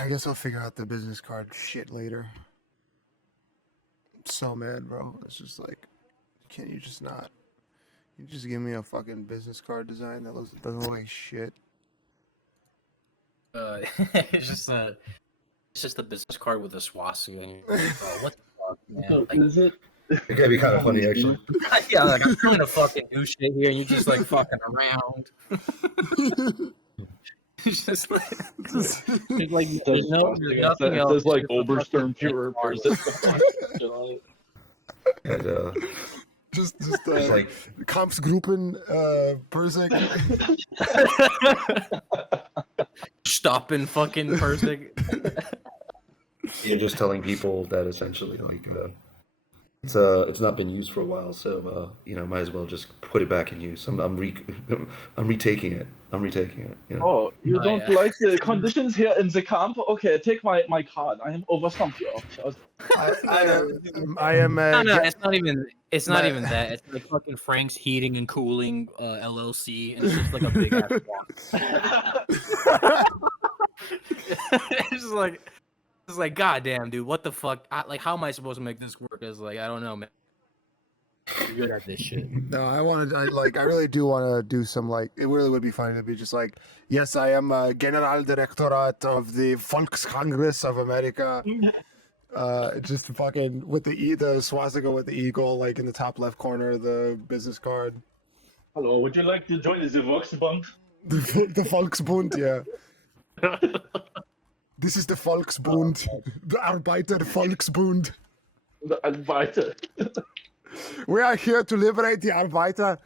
I guess I'll figure out the business card shit later. I'm so mad, bro. It's just like, can you just not? You just give me a fucking business card design that doesn't look like shit. It's just a business card with a swastika. And you're like, bro, what the fuck, man? Like, Is it? It could be kind of funny, actually. yeah, like I'm trying to fucking do shit here, and you're just like fucking around. It's just like, there's nothing else. There's like It's just a fucking Obersturmfuhrer card. person. And, just like Kampfgruppen Persig. Stopping fucking person. you're just telling people that essentially like it's not been used for a while, so might as well just put it back in use. I'm retaking it. You know? Oh, you don't yeah. like the conditions here in the camp? Okay, take my card. I am Oberstumpfuhrer. I am. No, it's not even. It's not even that. It's like fucking Frank's Heating and Cooling LLC, and it's just like a big ass box. It's like, goddamn, dude, what the fuck? How am I supposed to make this work? It's like, I don't know, man. You're good at this shit. No, I really do want to do some it really would be funny to be just like, yes, I am Generaldirektorat of the Volkskongress of America. Just fucking with the swastika with the eagle in the top left corner of the business card. Hello, would you like to join the Volksbund? The Volksbund, yeah. This is the Volksbund, the Arbeiter Volksbund. The Arbeiter. We are here to liberate the Arbeiter.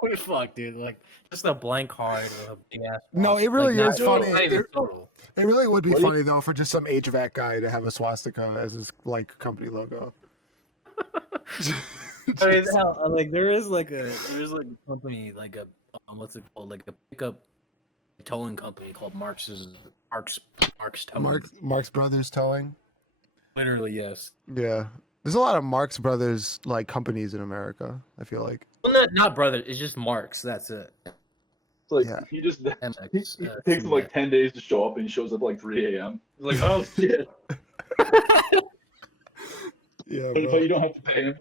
Holy fuck, dude! Just a blank card with a big ass. No, it really is funny. It Total. really would be funny though for just some HVAC guy to have a swastika as his company logo. I mean, there is a company what's it called, a pickup towing company called Marx Towing. Marx Brothers Towing. Literally, yes. Yeah, there's a lot of Marx Brothers companies in America. I feel like. Well, not brothers. It's just Marx. That's it. It's like Yeah. he just MX, he takes him 10 days to show up, and he shows up 3 a.m. He's like, oh shit. Yeah, But you don't have to pay him.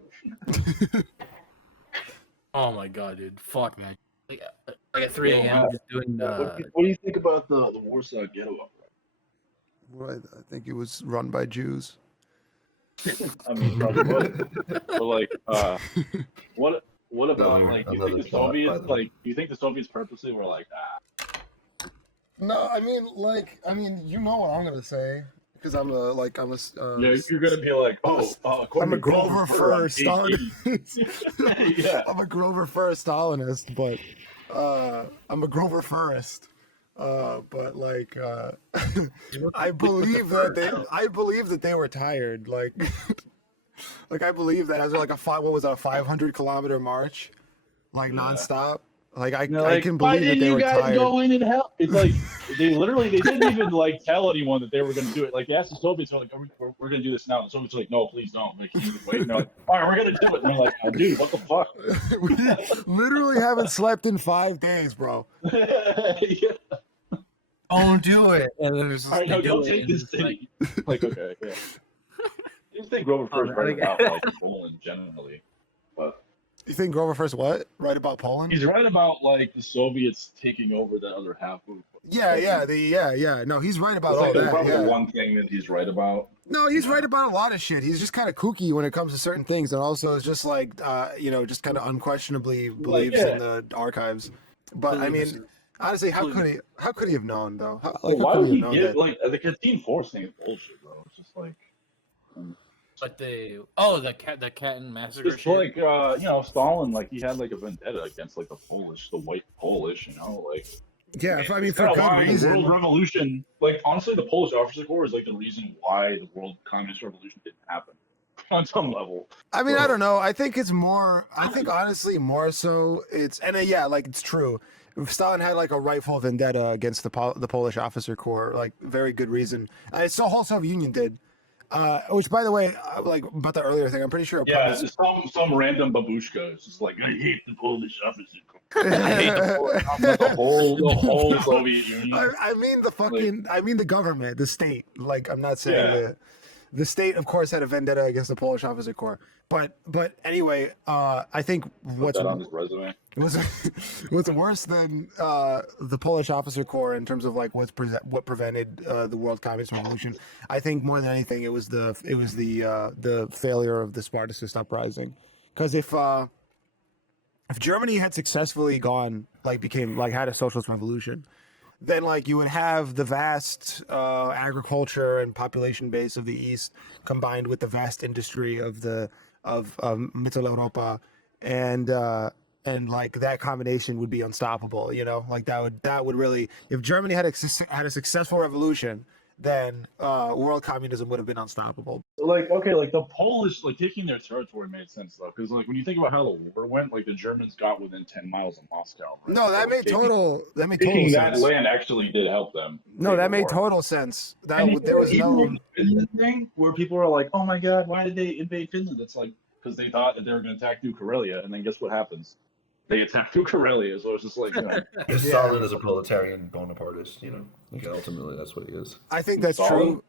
Oh my god, dude! Fuck, man. At 3 a.m. just doing. What do you think about the Warsaw Ghetto uprising? Well, I think it was run by Jews. I mean, probably was. But what about do you think the Soviets do you think the Soviets purposely were like, No, I mean, you know what I'm gonna say because I'm a. you're gonna be like, I'm a Grover Fur Stalinist. Yeah. I'm a Grover Fur Stalinist, but I'm a Grover Furist. But I believe that they were tired. I believe that as a 500-kilometer march, nonstop. I can believe that they were tired. Why didn't you guys go in and help? It's they didn't even tell anyone that they were going to do it. They asked the Soviets, we're going to do this now. The Soviets were like, no, please don't. You can wait. And they're like, all right, we're going to do it. And they're like, oh, dude, what the fuck? We literally haven't slept in 5 days, bro. Yeah. Don't do it. And then all right, no, don't take this city. Okay, yeah. I just think Grover Fur's right about Poland generally, but. You think Grover Fur's what? Right about Poland? He's right about the Soviets taking over the other half of. Yeah. No, he's right about all that. Probably the one thing that he's right about. No, he's right about a lot of shit. He's just kind of kooky when it comes to certain things, and also is just just kind of unquestionably believes in the archives. But I mean, honestly, how could he have known though? Why would he give the Canteen Force thing is bullshit, bro? It's just But the Canton massacre. It's shit. Stalin, he had a vendetta against the white Polish, Yeah, for good reason. The world revolution, honestly, the Polish Officer Corps is the reason why the world communist revolution didn't happen on some level. I mean, I don't know. I think it's more. I think honestly, more so, it's it's true. Stalin had a rightful vendetta against the Polish Officer Corps, very good reason. The whole Soviet Union did. Which, by the way, like about the earlier thing, I'm pretty sure. Yeah, it's just some random babushka. It's just like I hate the Polish officer. I hate the Polish officer. The whole Soviet Union. I mean the fucking. I mean the government, the state. Like I'm not saying the state, of course, had a vendetta against the Polish officer corps. But anyway, I think Put that on his resume. what's worse than the Polish officer corps in terms of like what prevented the world communist revolution. I think more than anything, it was the failure of the Spartacist uprising. Because if Germany had successfully had a socialist revolution, then like you would have the vast agriculture and population base of the East combined with the vast industry of Mitteleuropa, and like that combination would be unstoppable. You know, like that would really, if Germany had a successful revolution, then world communism would have been unstoppable. Like the Polish taking their territory made sense though, because like when you think about how the war went, like the Germans got within 10 miles of Moscow. Right? No, that made total Taking that sense. land actually did help them. No, that made total sense. There was no Finland thing where people are like, "Oh my God, why did they invade Finland?" It's like because they thought that they were going to attack New Karelia, and then guess what happens? They attack New Karelia, so it's just like, Stalin is a proletarian Bonapartist, you know. Like, ultimately, that's what he is. I think that's Stalin? true.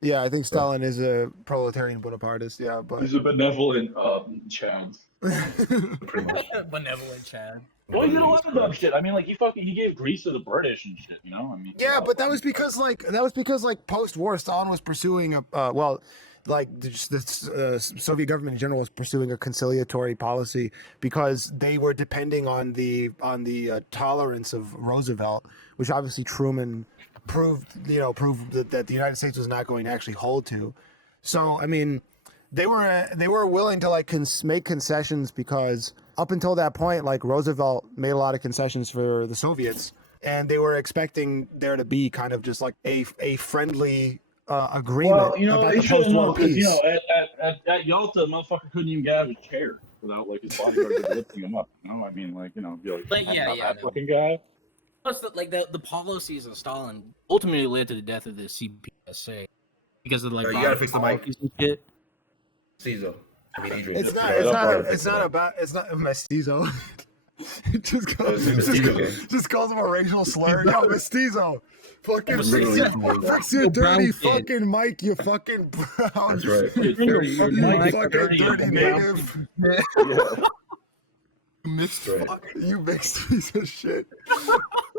Yeah, I think Stalin is a proletarian Bonapartist. Yeah, but he's a benevolent Chad. Pretty much. Benevolent Chad. Well, you know what about shit? I mean, like he gave Greece to the British and shit. You know, I mean. yeah, but that was because post-war Stalin was pursuing the Soviet government in general was pursuing a conciliatory policy because they were depending on the tolerance of Roosevelt, which obviously Truman proved that the United States was not going to actually hold to. So I mean, they were willing to make concessions because up until that point, like Roosevelt made a lot of concessions for the Soviets, and they were expecting there to be kind of just like a friendly agreement Well, you know, about they the should know post-war because peace. you know at Yalta, motherfucker couldn't even get out of his chair without like his bodyguards lifting him up. You know, I mean, like be like, But yeah, "I'm not that no. fucking guy." Plus, the policies of Stalin ultimately led to the death of the CPSA because of You gotta fix the mic. policies and shit. Caesar. I mean, Adrian. It's not mestizo. It just calls him a racial slur. Yo, mestizo. Fucking fix your dirty fucking mic, you fucking brown. That's right. It's You very fucking dirty native. Mixed Right. you mixed piece of shit.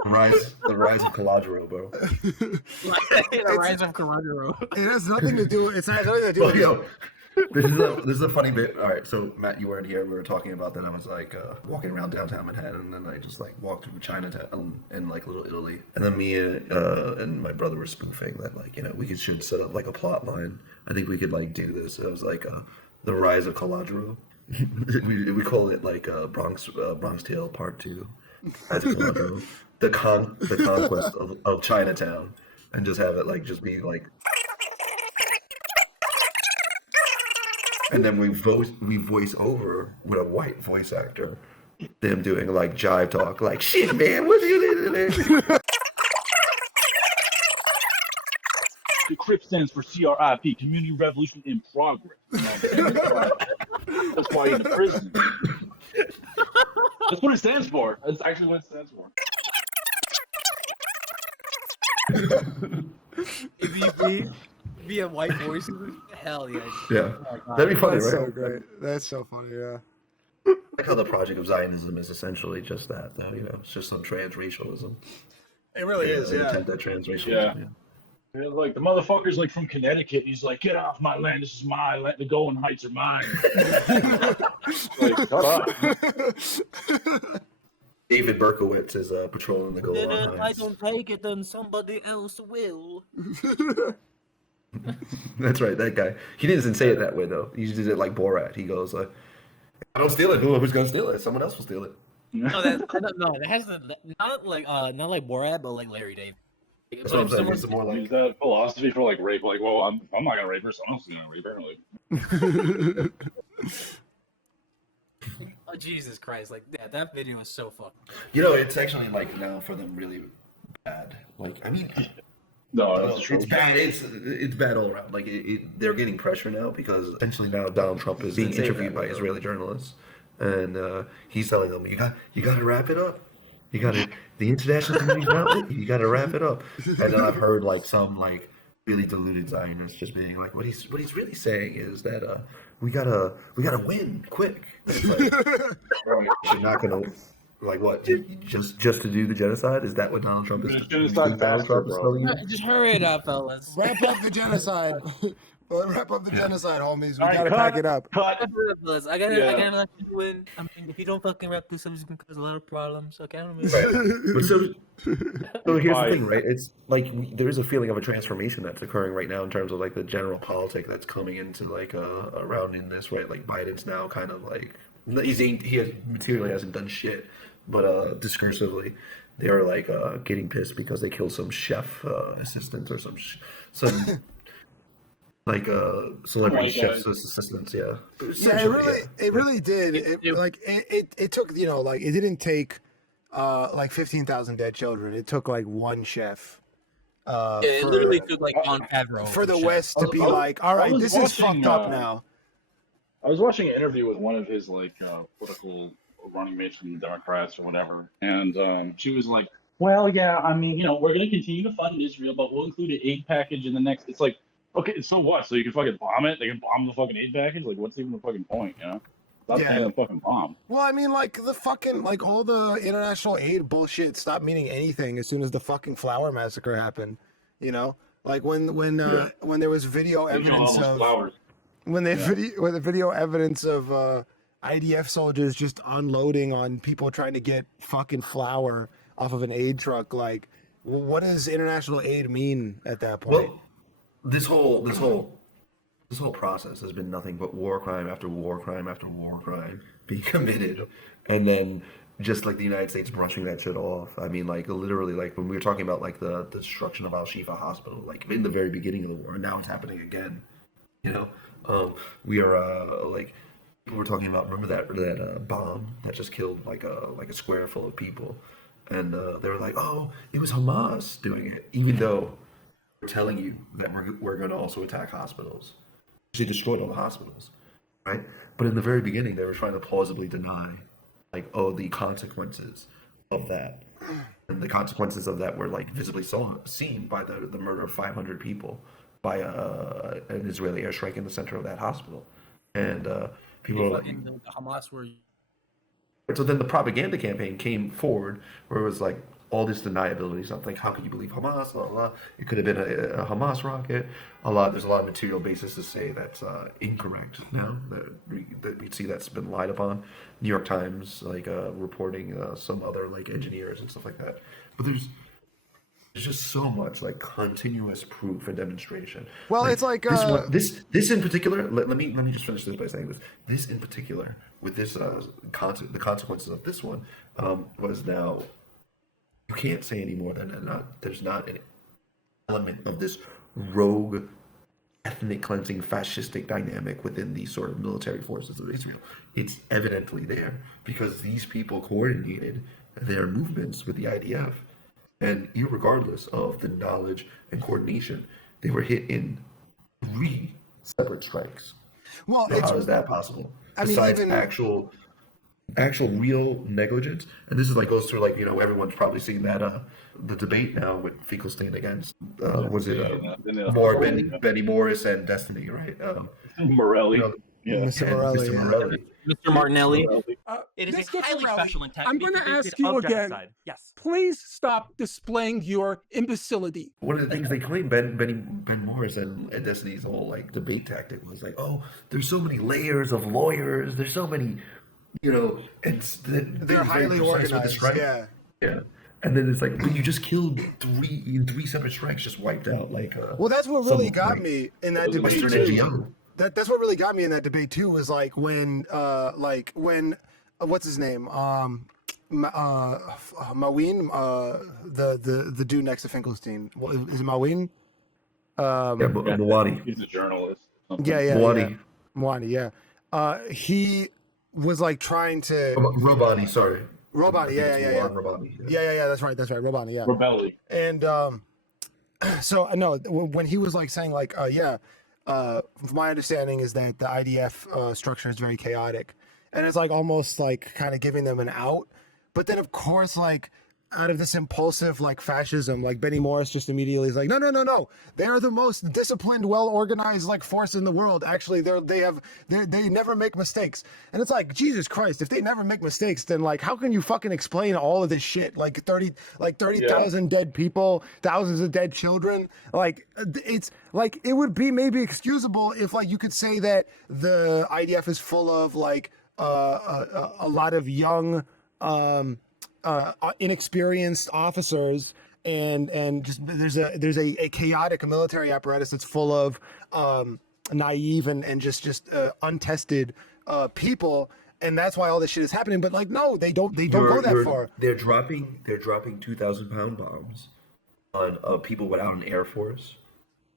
The rise of Calogero, bro. The rise of Corrado. It has nothing to do. It's not nothing to do Well, with yo, this is a funny bit. All right, so Matt, you weren't here. We were talking about that. I was like walking around downtown Manhattan, and then I just like walked through Chinatown and like Little Italy, and then me and my brother were spoofing that we should set up like a plot line. I think we could like do this. It was like the rise of Calogero. we call it like Bronx Tale Part 2. Rise of Calogero. The conquest of Chinatown, and just have it like just be like. And then we voice over with a white voice actor, them doing like jive talk, like shit, man, what are you doing? The CRIP stands for CRIP, Community Revolution in Progress. That's why you're in the prison. That's what it stands for. That's actually what it stands for. If be a white voice, hell yeah. Yeah, that'd be funny, That's right? so great. That's so funny. Yeah. Like how the Project of Zionism is essentially just that, though. It's just some transracialism. It really is. They Yeah. attempt at transracialism. Yeah. Yeah, like the motherfucker's like from Connecticut. He's like, "Get off my land. This is my land. The Golden Heights are mine." Like, shut up. David Berkowitz is patrolling the Golden If I Heights. don't take it, then somebody else will. That's right, that guy. He didn't say it that way though. He did it like Borat. He goes like, "I don't steal it. Who's gonna steal it? Someone else will steal it." No, that has not like Borat, but like Larry David. That's what I'm saying. It's more Use like that philosophy for like rape. Like, well, I'm not gonna rape her. Someone else is gonna rape her. Like, Oh Jesus Christ! Like that video is so fucking. it's actually like now for them really bad. Like I mean, No, that's true. It's bad. It's bad all around. Like they're getting pressure now because essentially now Donald Trump is being interviewed by Israeli journalists, and he's telling them, you got to wrap it up. You got to the international community's not. You got to wrap it up. And then I've heard like some like really deluded Zionists just being like, what he's really saying is that we gotta win quick. And it's like, you're not gonna. Like what? Just to do the genocide? Is that what Donald Trump is? Genocide faster, bro. Just hurry it up, fellas. Wrap up the genocide. Wrap up the genocide, homies. We All right, gotta pack it up. Cut. I gotta let you win. I mean, if you don't fucking wrap this up, it's gonna cause a lot of problems. Okay, I don't mean. Right. But so here's the thing, right? It's like there is a feeling of a transformation that's occurring right now in terms of like the general politic that's coming into like around in this, right? Like Biden's now kind of like he has materially hasn't done shit, but discursively they are like getting pissed because they killed some chef assistant or some like celebrity chef's assistants. Yeah, It really did. It took like it didn't take like 15,000 dead children. It took like one chef. It literally took like John Favreau for the West to be like, all right, this is fucked up now. I was watching an interview with one of his like political running mates from the Democrats or whatever, and she was like, "Well, yeah, I mean, we're going to continue to fund Israel, but we'll include an aid package in the next." It's like, okay, so what? So you can fucking bomb it? They can bomb the fucking aid package? Like, what's even the fucking point? Stop saying the fucking bomb. Well, I mean, like the fucking like all the international aid bullshit stopped meaning anything as soon as the fucking flower massacre happened. Like when there was video evidence of flowers. when the video evidence of IDF soldiers just unloading on people trying to get fucking flour off of an aid truck. Like, what does international aid mean at that point? Well, this whole process has been nothing but war crime after war crime after war crime being committed, and then just like the United States brushing that shit off. I mean, like literally, like when we were talking about like the destruction of Al Shifa Hospital, like in the very beginning of the war, and now it's happening again. We are like people were talking about. Remember that bomb that just killed like a square full of people, and they were like, oh, it was Hamas doing it, even though we're telling you that we're going to also attack hospitals. They destroyed all the hospitals, right? But in the very beginning, they were trying to plausibly deny, like, oh, the consequences of that, and the consequences of that were like visibly seen by the murder of 500 people by an Israeli airstrike in the center of that hospital, and people were like, the Hamas were. So then the propaganda campaign came forward where it was like all this deniability stuff, like how could you believe Hamas, blah, blah, blah. It could have been a Hamas rocket. There's a lot of material basis to say that's incorrect now, that we see that's been lied upon. New York Times reporting some other like engineers and stuff like that. But there's just so much like continuous proof and demonstration. Well, like, it's like this in particular. Let me just finish this by saying this. This in particular, with this the consequences of this one was now. You can't say any more than that. There's not an element of this rogue, ethnic cleansing, fascistic dynamic within these sort of military forces of Israel. It's evidently there because these people coordinated their movements with the IDF. And irregardless of the knowledge and coordination, they were hit in 3 separate strikes. Well, now, how is that possible? I mean, Besides even actual real negligence, and this is like goes through like everyone's probably seen that the debate now with Finkelstein against was it Benny Morris and Destiny, right? Morelli. Mr. Morelli. Mr. Morelli. Mr. Martinelli. It is Mr. a highly Morelli, special intent. I'm going to ask you again. Yes. Please stop displaying your imbecility. One of the things they claim Ben Morris and Destiny's whole like debate tactic was like, oh, there's so many layers of lawyers, there's so many, and they're highly organized. Yeah. And then it's like, but you just killed 3 separate strikes, just wiped out like. Well, that's what really got me in that debate Western too. NGO. That's what really got me in that debate too. Was like when what's his name? Maween, the dude next to Finkelstein. Is it Maween? Mawani. He's a journalist. Mawani, yeah. He was like trying to. Robani, sorry. Robani, yeah. Robani, Yeah, that's right. Robani, yeah. Rebelli. And So no, when he was like saying like, yeah, from my understanding is that the IDF structure is very chaotic, and it's like almost like kind of giving them an out. But then of course like out of this impulsive like fascism, like Benny Morris just immediately is like, no, no, no, no, they're the most disciplined, well organized like force in the world. Actually, they never make mistakes. And it's like, Jesus Christ, if they never make mistakes, then like how can you fucking explain all of this shit? Like 30,000 dead people, thousands of dead children. Like it's like it would be maybe excusable if like you could say that the IDF is full of like a lot of young inexperienced officers and just there's a chaotic military apparatus that's full of naive and just untested people, and that's why all this shit is happening. But like no, they don't go that far. They're dropping 2,000-pound bombs on people without an air force,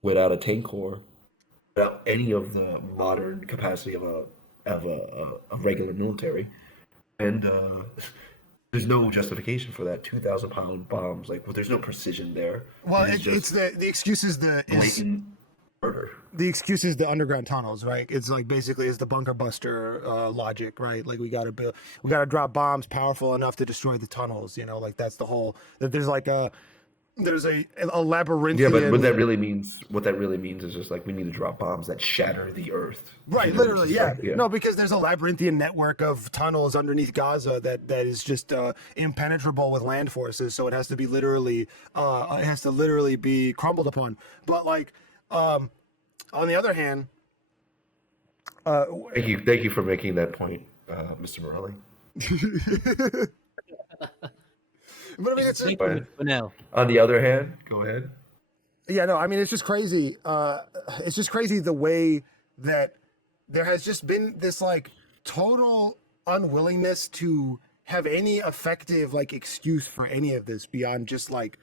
without a tank corps, without any of the modern capacity of a regular military, and there's no justification for that 2,000-pound bombs. Like, well, there's no precision there. Well, it's the excuse is blatant murder. The excuse is the underground tunnels, right? It's like basically it's the bunker buster logic, right? Like we gotta drop bombs powerful enough to destroy the tunnels. You know, like that's the whole. That there's a labyrinthian. Yeah, but what that really means is just like we need to drop bombs that shatter the earth. Right, literally, yeah. Like, yeah. No, because there's a labyrinthian network of tunnels underneath Gaza that is just impenetrable with land forces. So it has to be literally be crumbled upon. But like, on the other hand, thank you for making that point, Mr. Morelli. But I mean, it's just, on the other hand, go ahead. Yeah, no, I mean, it's just crazy. It's just crazy the way that there has just been this like total unwillingness to have any effective like excuse for any of this beyond just like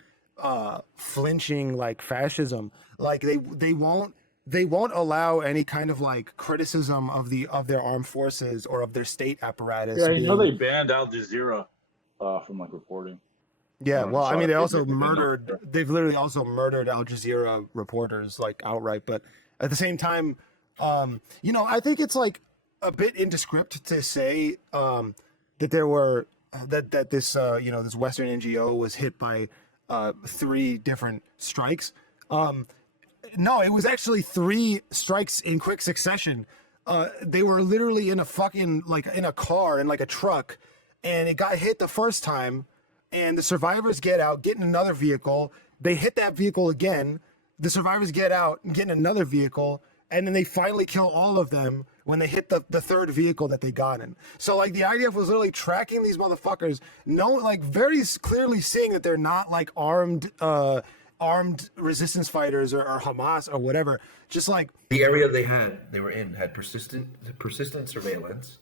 flinching like fascism. Like they won't allow any kind of like criticism of their armed forces or of their state apparatus. Yeah, you know they banned Al Jazeera from like reporting. Yeah, well, I mean, they've literally also murdered Al Jazeera reporters like outright. But at the same time, you know, I think it's like a bit indescript to say that there were that this you know, this Western NGO was hit by 3 different strikes. No, it was actually 3 strikes in quick succession. They were literally in a fucking like in a car in like a truck, and it got hit the first time. And the survivors get out, get in another vehicle. They hit that vehicle again. The survivors get out, get in another vehicle, and then they finally kill all of them when they hit the 3rd vehicle that they got in. So like the IDF was literally tracking these motherfuckers, like very clearly seeing that they're not like armed resistance fighters or Hamas or whatever. Just like the area they were in had persistent surveillance.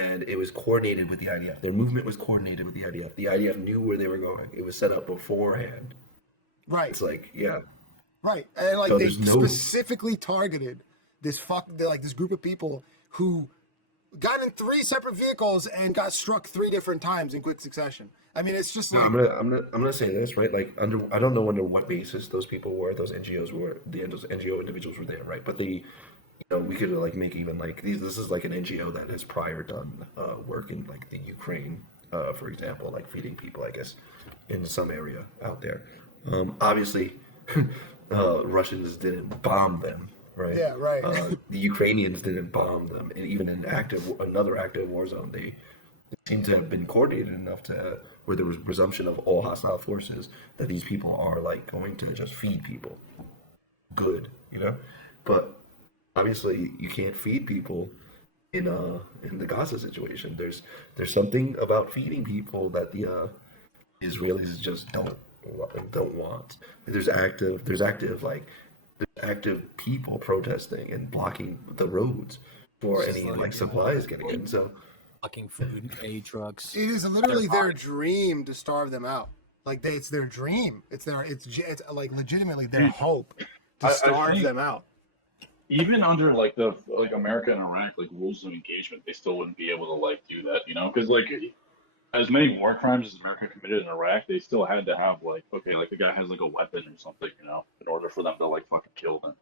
And it was coordinated with the IDF. Their movement was coordinated with the IDF. The IDF knew where they were going. It was set up beforehand. Right. It's like, yeah. Right. And like so they specifically targeted this group of people who got in 3 separate vehicles and got struck 3 different times in quick succession. I mean, it's just like I'm gonna say this, right? Like I don't know under what basis those people were, those NGOs were, those NGO individuals were there, right? But they, you know, we could like make even like these. This is like an NGO that has prior done work in like the Ukraine, for example, like feeding people, I guess, in some area out there. Obviously, Russians didn't bomb them, right? Yeah, right. The Ukrainians didn't bomb them, and even in another active war zone, they seem to have been coordinated enough to where there was presumption of all hostile forces that these people are like going to just feed people. Good, you know, but. Obviously, you can't feed people in the Gaza situation. There's something about feeding people that the Israelis just don't want. There's active people protesting and blocking the roads for any like supplies getting in. So blocking food aid trucks. It is literally their dream to starve them out. Like it's their dream. It's like legitimately their hope to starve them out. Even under like America and Iraq like rules of engagement, they still wouldn't be able to like do that, you know, because like as many war crimes as America committed in Iraq, they still had to have like, okay, like the guy has like a weapon or something, you know, in order for them to like fucking kill them.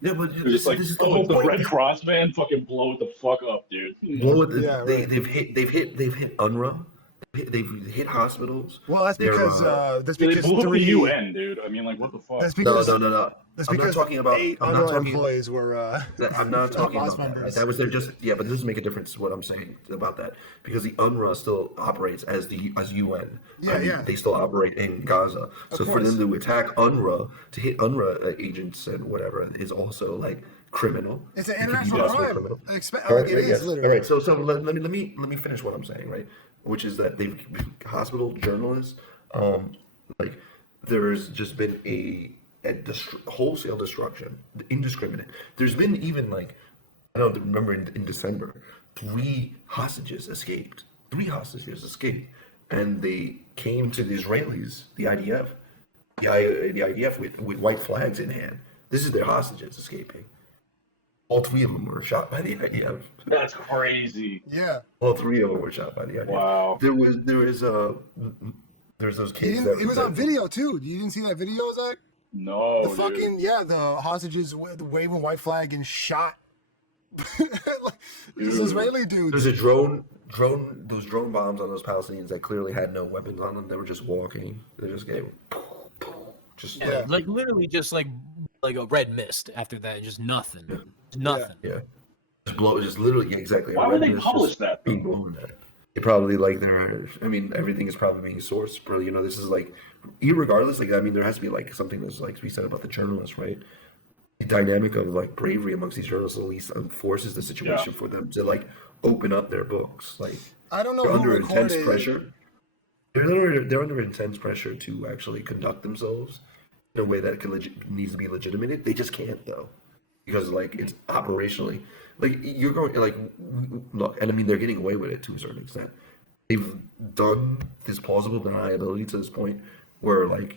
Yeah, but They're just like, this is the oh, whole the point. Red Cross man, fucking blow it the fuck up, dude. Blow it, Yeah, right. they've hit UNRWA. They've hit hospitals. Well, that's They're, because They because blew up the three. UN, dude. I mean, like, what the fuck? That's No, because no. that's I'm not because talking about. 8 I'm not UNRWA talking. employees were. I'm not talking Hamas about that. members. That was their just. Yeah, but it doesn't make a difference what I'm saying about that because the UNRWA still operates as UN. Yeah, yeah. They still operate in Gaza. So for course. them to attack UNRWA, to hit UNRWA agents and whatever, is also like criminal. It's an It could be international also crime. criminal. All right, Right, it yes. is literally. All right, so let me finish what I'm saying, right? Which is that they've hospital journalists, like there's just been a wholesale destruction, indiscriminate. There's been even like I don't remember in December, 3 hostages escaped. 3 hostages escaped, and they came to the Israelis, the IDF, the IDF with white flags in hand. This is their hostages escaping. All 3 of them were shot by the IDF. That's crazy. Yeah. All 3 of them were shot by the IDF. Wow. There's those kids. It was on video too. You didn't see that video, Zach? No, The dude. fucking the hostages waving white flag and shot. This Israeli dude. There's a those drone bombs on those Palestinians that clearly had no weapons on them. They were just walking. They just gave, just Yeah. Like literally just like a red mist after that, just nothing. Just nothing. yeah, just literally yeah, exactly. Why would they publish that? Being blown at. They probably like I mean, everything is probably being sourced. But you know, this is like, irregardless. Like, I mean, there has to be like something that's like to be said about the journalists, right? The dynamic of like bravery amongst these journalists at least forces the situation for them to like open up their books. Like, I don't know they're who under intense recorded. pressure. They're under intense pressure to actually conduct themselves in a way that needs to be legitimated. They just can't though, because like it's operationally like you're going like look, and I mean they're getting away with it to a certain extent. They've done this plausible deniability to this point where like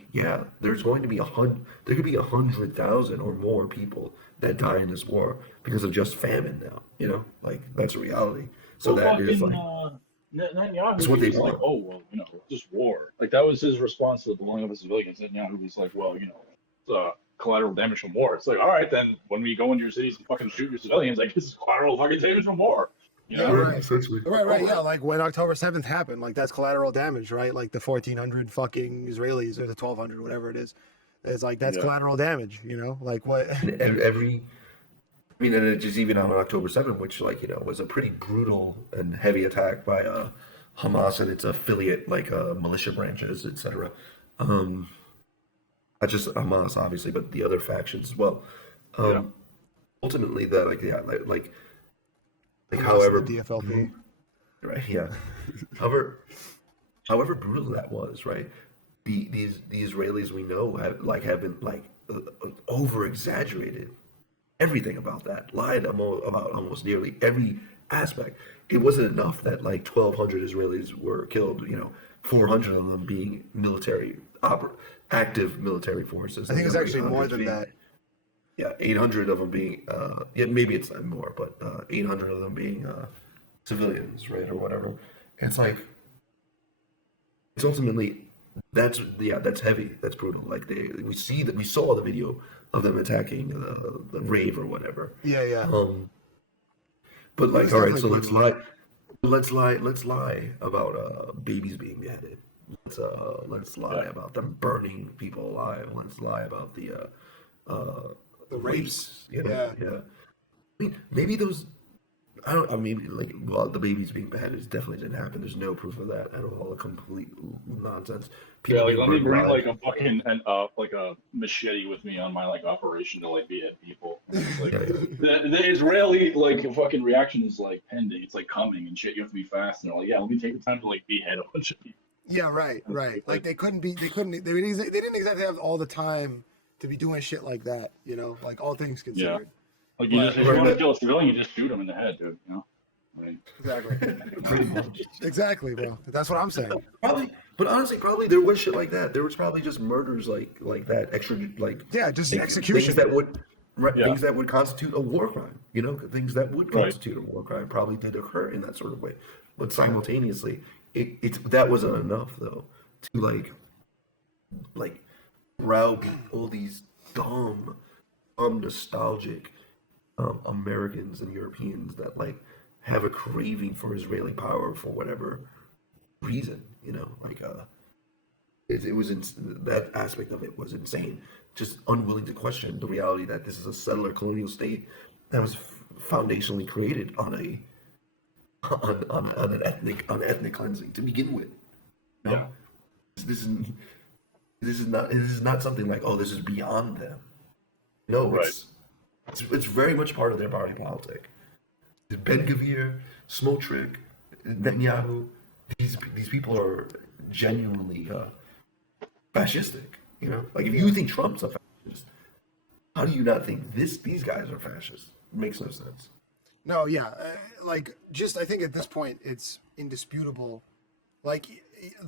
there's going to be there could be 100,000 or more people that die in this war because of just famine now. You know, like that's a reality. So Well, that is fucking, like. Netanyahu It's what they was like, want. oh, well, you know, it's just war. Like, that was his response to the blowing up of civilians. Netanyahu was like, well, you know, it's collateral damage from war. It's like, all right, then when we go into your cities and fucking shoot your civilians, like, this is collateral fucking damage from war. You know? Yeah, right. Essentially. Right, yeah. Like when October 7th happened, like that's collateral damage, right? Like the 1,400 fucking Israelis or the 1,200, whatever it is. It's like that's collateral damage, you know? Like what? And and it just even on October 7th, which like was a pretty brutal and heavy attack by Hamas and its affiliate like militia branches, etc. Not just Hamas, obviously, but the other factions as well. Ultimately, that like however The DFLP. right, yeah. however brutal that was, right? The Israelis we know have been over exaggerated everything about that, lied about almost nearly every aspect. It wasn't enough that like 1,200 Israelis were killed, 400 of them being active military forces. I think it's The actually other more 800 than being- that. Yeah, 800 of them being, maybe it's more, but 800 of them being civilians, right, or whatever. It's like, it's ultimately, that's heavy, that's brutal. Like we saw the video of them attacking the rave or whatever. Yeah. But like, It's all right, so definitely let's lie about babies being beheaded. Let's lie about them burning people alive. Let's lie about the rapes. Yeah. I mean, maybe those. I mean, the babies being beheaded definitely didn't happen. There's no proof of that at all. A complete nonsense. Yeah, like let me being bring burned like alive. a fucking like a machete with me on my like operation to like behead people. Like, the Israeli like fucking reaction is like pending. It's like coming and shit. You have to be fast. And they're like, yeah, let me take the time to like behead a bunch of people. Yeah, right. Like they didn't exactly have all the time to be doing shit like that, like all things considered. Like if you want to kill a civilian, you just shoot him in the head, dude. You know. Like, Exactly. Exactly, bro. That's what I'm saying. Probably, but honestly, probably there was shit like that. There was probably just murders like that, extra Yeah, just things execution. that would things that would constitute a war crime. Things that would Right. constitute a war crime probably did occur in that sort of way. But simultaneously, that wasn't enough though to like browbeat all these dumb, nostalgic Americans and Europeans that like have a craving for Israeli power for whatever reason, that aspect of it was insane. Just unwilling to question the reality that this is a settler colonial state that was foundationally created on an ethnic cleansing to begin with. You know? Yeah. This is not something like, oh, this is beyond them. No, Right. it's very much part of their party politic. Ben Gvir, Smotrich, Netanyahu, these people are genuinely fascistic. Like if you think Trump's a fascist, how do you not think these guys are fascists? It makes no sense. No, yeah, I think at this point it's indisputable. Like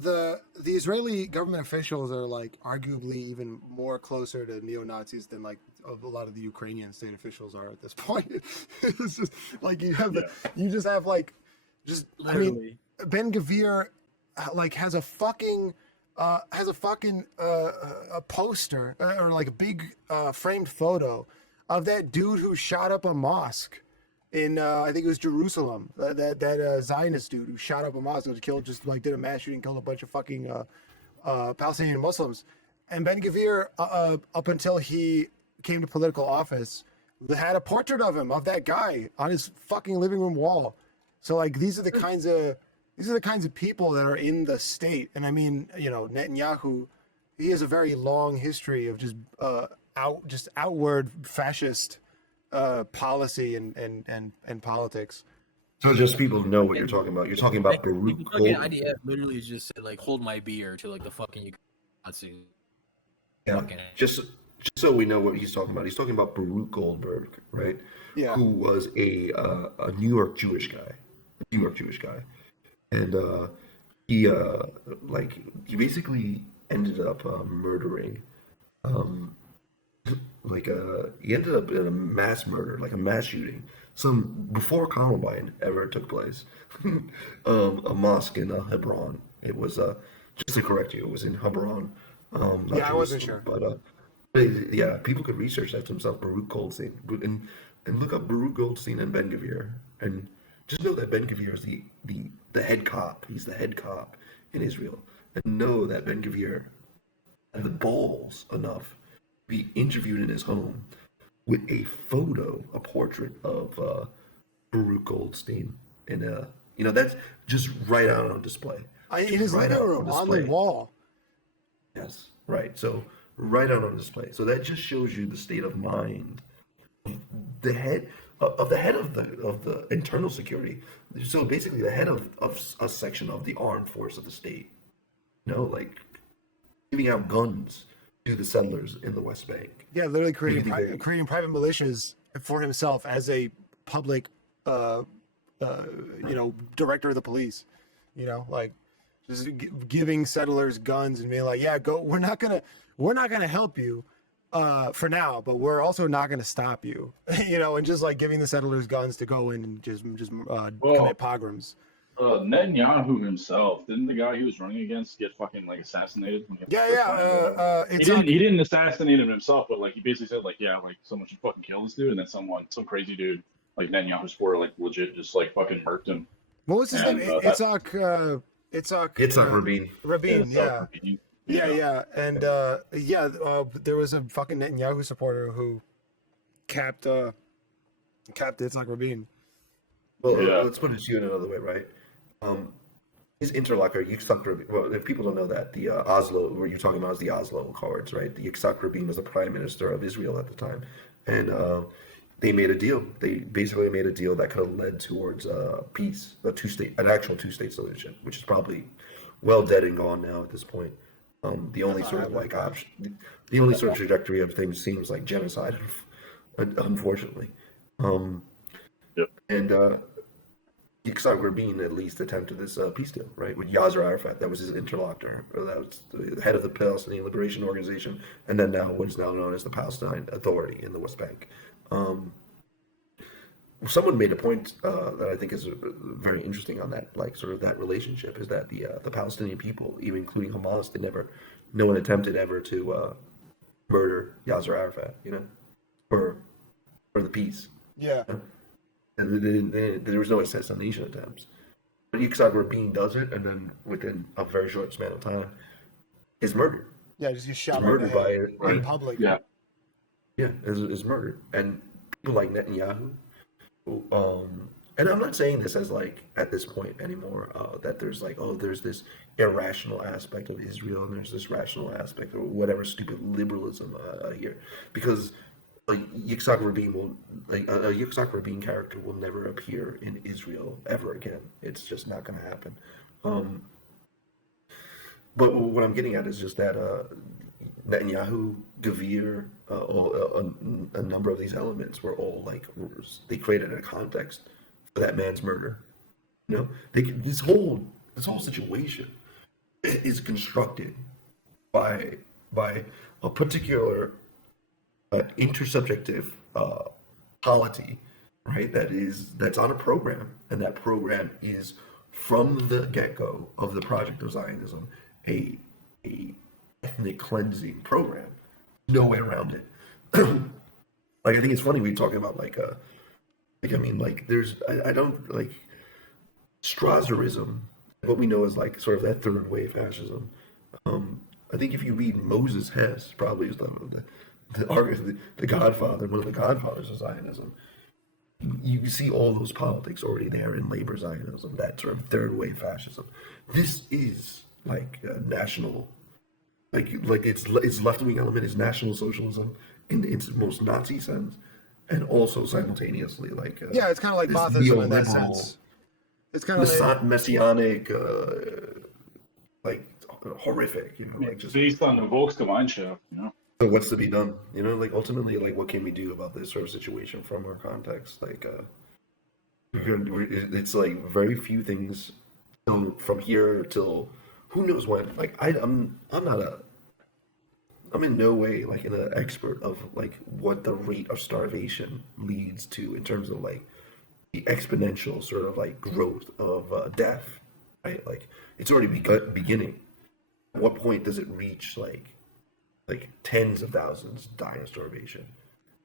the Israeli government officials are like arguably even more closer to neo-Nazis than like a lot of the Ukrainian state officials are at this point. It's just like you just have like Literally. Ben Gvir like has a fucking a poster or like a big framed photo of that dude who shot up a mosque in I think it was Jerusalem. That Zionist dude who shot up a mosque and did a mass shooting, killed a bunch of fucking Palestinian Muslims. And Ben Gvir, up until he came to political office, had a portrait of him, of that guy, on his fucking living room wall. So like these are the kinds of people that are in the state. And I mean, Netanyahu, he has a very long history of just outward fascist policy and politics. So just people know what you're talking about. You're talking about Baruch The fucking Gold. IDF literally just said like, hold my beer to like the fucking Nazis. Yeah, Fucking- just so we know what he's talking about. He's talking about Baruch Goldberg, right? Yeah. Who was a New York Jewish guy, and he basically ended up murdering, he ended up in a mass murder, like a mass shooting, before Columbine ever took place, a mosque in Hebron. It was just to correct you, it was in Hebron. Not Yeah, I wasn't Jerusalem, sure. but yeah, people could research that themselves. Baruch Goldstein, and look up Baruch Goldstein and Ben Gvir, and just know that Ben Gvir is the head cop. He's the head cop in Israel, and know that Ben Gvir had the balls enough to be interviewed in his home with a portrait of Baruch Goldstein, and that's just right out on display. In his living room, on the wall. Yes, right. So right out on display. So that just shows you the state of mind of the head of the internal security. So basically, the head of a section of the armed force of the state. Like giving out guns to the settlers in the West Bank. Yeah, literally creating Anything creating private militias for himself as a public, director of the police. Like just giving settlers guns and being like, "Yeah, go. We're not gonna help you for now, but we're also not gonna stop you." And just like giving the settlers guns to go in and just commit pogroms. Netanyahu himself, didn't the guy he was running against get fucking like assassinated? Yeah. He didn't assassinate him himself, but like he basically said like, yeah, like someone should fucking kill this dude, and then some crazy dude like Netanyahu supporter like legit just like fucking murked him. What was his name? Itzhak Rabin. Rabin. Yeah. Rabin. Yeah. And there was a fucking Netanyahu supporter who capped Itzhak Rabin. Well, Yeah. let's put it to you in another way, right? His interlocutor, Yitzhak Rabin. Well, if people don't know that, the Oslo, what you're talking about is the Oslo Accords, right? The Yitzhak Rabin was the prime minister of Israel at the time, and they made a deal. They basically made a deal that could have led towards peace, an actual two-state solution, which is probably well dead and gone now at this point. The only sort of like option, the only sort of trajectory of things seems like genocide, unfortunately. Yep. And Yitzhak Rabin at least attempted this peace deal, right, with Yasser Arafat. That was his interlocutor. That was the head of the Palestinian Liberation Organization, and then now what is now known as the Palestine Authority in the West Bank. someone made a point that I think is very interesting on that, like sort of that relationship, is that the Palestinian people, even including Hamas, no one attempted ever to murder Yasser Arafat, for the peace. Yeah. And there was no assassination attempts. But Yitzhak Rabin does it, and then within a very short span of time, is murdered. Yeah, just get shot Murdered by in public. Yeah. Yeah, is murdered. And people like Netanyahu, and I'm not saying this as like at this point anymore, that there's like, oh, there's this irrational aspect of Israel and there's this rational aspect or whatever stupid liberalism here, because like Yitzhak Rabin a Yitzhak Rabin character will never appear in Israel ever again. It's just not going to happen. But what I'm getting at is just that Netanyahu, Gavir, a number of these elements were all like, they created a context for that man's murder. This whole situation is constructed by a particular intersubjective polity, right? That's on a program, and that program is from the get-go of the project of Zionism a ethnic cleansing program. No way around it. Like, I think it's funny we talking about there's I don't like Strasserism, what we know is like sort of that third wave fascism. I think if you read Moses Hess, probably is the godfather, one of the godfathers of Zionism, you see all those politics already there in labor Zionism, that sort of third wave fascism. This is like national, like its left wing element is National Socialism in its most Nazi sense, and also simultaneously like Yeah, it's kind of like this Maoism in that neoliberal, sense. It's kind of like, messianic, like horrific, like just. Based on the Volksgemeinschaft, So what's to be done? Like ultimately, like what can we do about this sort of situation from our context? Like, it's like very few things from here till who knows when. Like I'm in no way like an expert of like what the rate of starvation leads to in terms of like the exponential sort of like growth of death, right? Like it's already beginning. At what point does it reach like tens of thousands dying of starvation?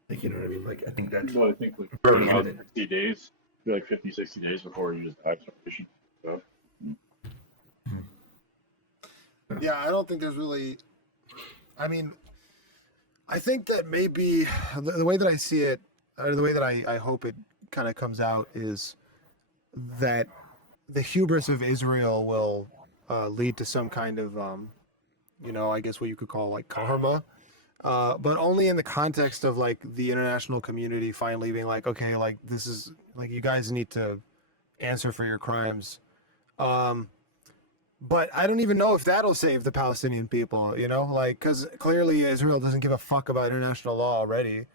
Like, you know what I mean? Like, I think that's So I think like very about imminent. 60 days, be like 50, 60 days before you just die of starvation. So yeah, I don't think there's really. I mean, I think that maybe the way that I see it, or the way that I hope it kind of comes out, is that the hubris of Israel will lead to some kind of, I guess what you could call like karma, but only in the context of like the international community finally being like, okay, like this is like you guys need to answer for your crimes. But I don't even know if that'll save the Palestinian people, like, because clearly Israel doesn't give a fuck about international law already,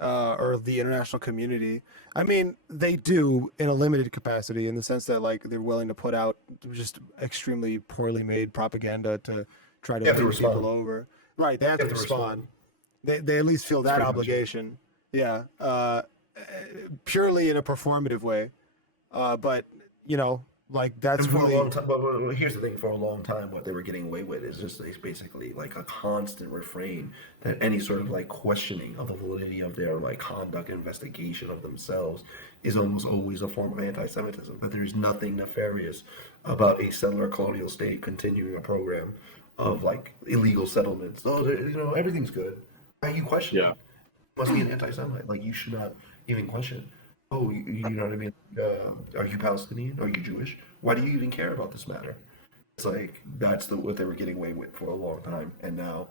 or the international community. I mean, they do in a limited capacity in the sense that, like, they're willing to put out just extremely poorly made propaganda to try to win people over. Right, they have to respond. They at least feel that obligation. Yeah, purely in a performative way. But, like that's And for really a long time, but here's the thing: for a long time, what they were getting away with is just it's basically like a constant refrain that any sort of like questioning of the validity of their like conduct, investigation of themselves, is almost always a form of anti-Semitism. But there's nothing nefarious about a settler colonial state continuing a program of like illegal settlements. Oh, everything's good. Why are you questioning? Yeah. You must be an anti-Semite. Like you should not even question. Oh, you know what I mean? Are you Palestinian? Are you Jewish? Why do you even care about this matter? It's like that's what they were getting away with for a long time, and now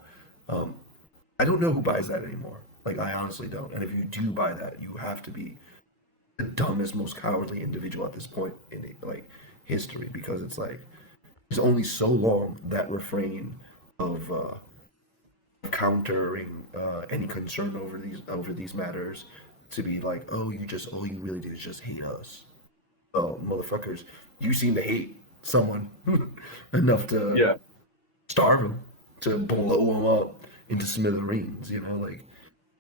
I don't know who buys that anymore. Like I honestly don't. And if you do buy that, you have to be the dumbest, most cowardly individual at this point in like history, because it's like there's only so long that refrain of countering any concern over these matters. To be like, all you really do is just hate us. Oh, motherfuckers, you seem to hate someone enough to starve him, to blow him up into smithereens, like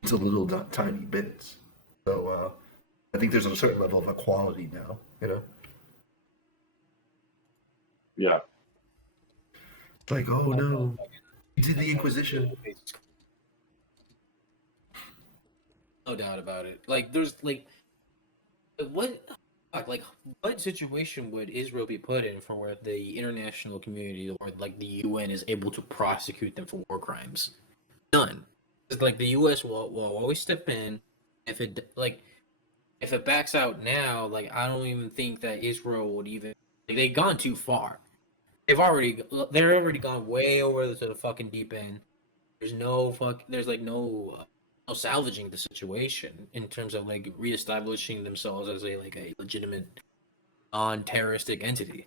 into little tiny bits. So I think there's a certain level of equality now, you know? Yeah. It's like, oh no, you did the Inquisition. No doubt about it. Like, there's like, what, like, what situation would Israel be put in for where the international community or like the UN is able to prosecute them for war crimes? None. It's like the U.S. will always step in. If it backs out now, like I don't even think that Israel would even. Like, they've gone too far. They're already gone way over to the fucking deep end. There's no fuck. There's like no salvaging the situation in terms of like reestablishing themselves as a legitimate non-terroristic entity.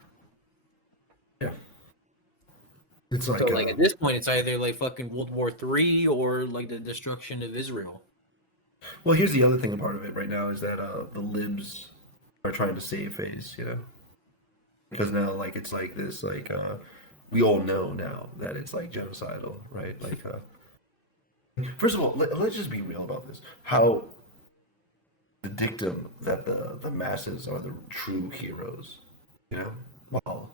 Yeah. It's like, So like at this point, it's either like fucking World War III or like the destruction of Israel. well, here's the other thing about it right now is that the libs are trying to save face, you know? Because now, like, it's like this, like, we all know now that it's like genocidal, right? Like, first of all, let's just be real about this. How the dictum that the masses are the true heroes, you know, while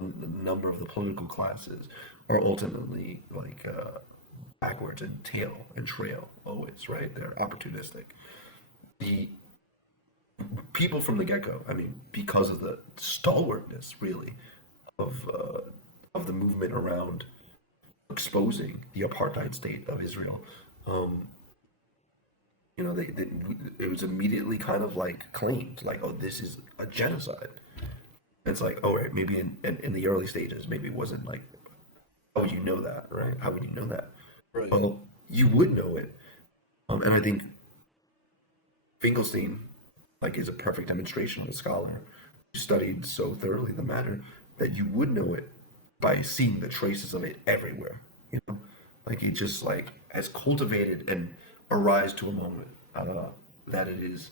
the number of the political classes are ultimately like backwards and trail always, right? They're opportunistic. The people from the get-go, I mean, because of the stalwartness, really, of the movement around exposing the apartheid state of Israel, you know, it was immediately kind of like claimed, like, oh, this is a genocide. It's like, oh, right, maybe in the early stages, maybe it wasn't like, oh, you know that, right? How would you know that? Right. Well, you would know it, and I think Finkelstein, like, is a perfect demonstration of a scholar who studied so thoroughly the matter that you would know it by seeing the traces of it everywhere. You know, like he just like has cultivated and arise to a moment that it is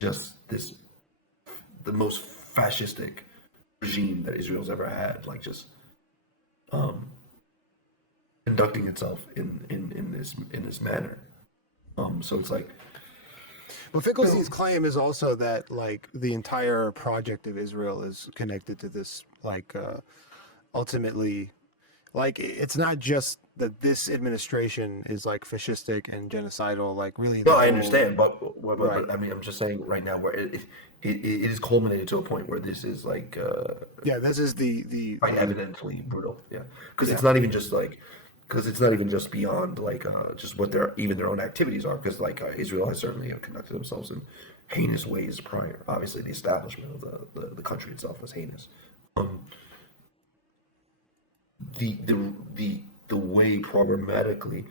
just the most fascistic regime that Israel's ever had, like just conducting itself in this manner. So it's like, But Finkelstein's claim is also that like the entire project of Israel is connected to this, like ultimately, like it's not just that this administration is like fascistic and genocidal, like really. no, I understand, but Right. I mean, I'm just saying right now where it is culminated to a point where this is like Yeah, this is the quite evidently brutal. Yeah, because it's not even just like. Because it's not even just beyond like just what their own activities are. Because like Israel has certainly conducted themselves in heinous ways prior. Obviously, the establishment of the country itself was heinous. The way programmatically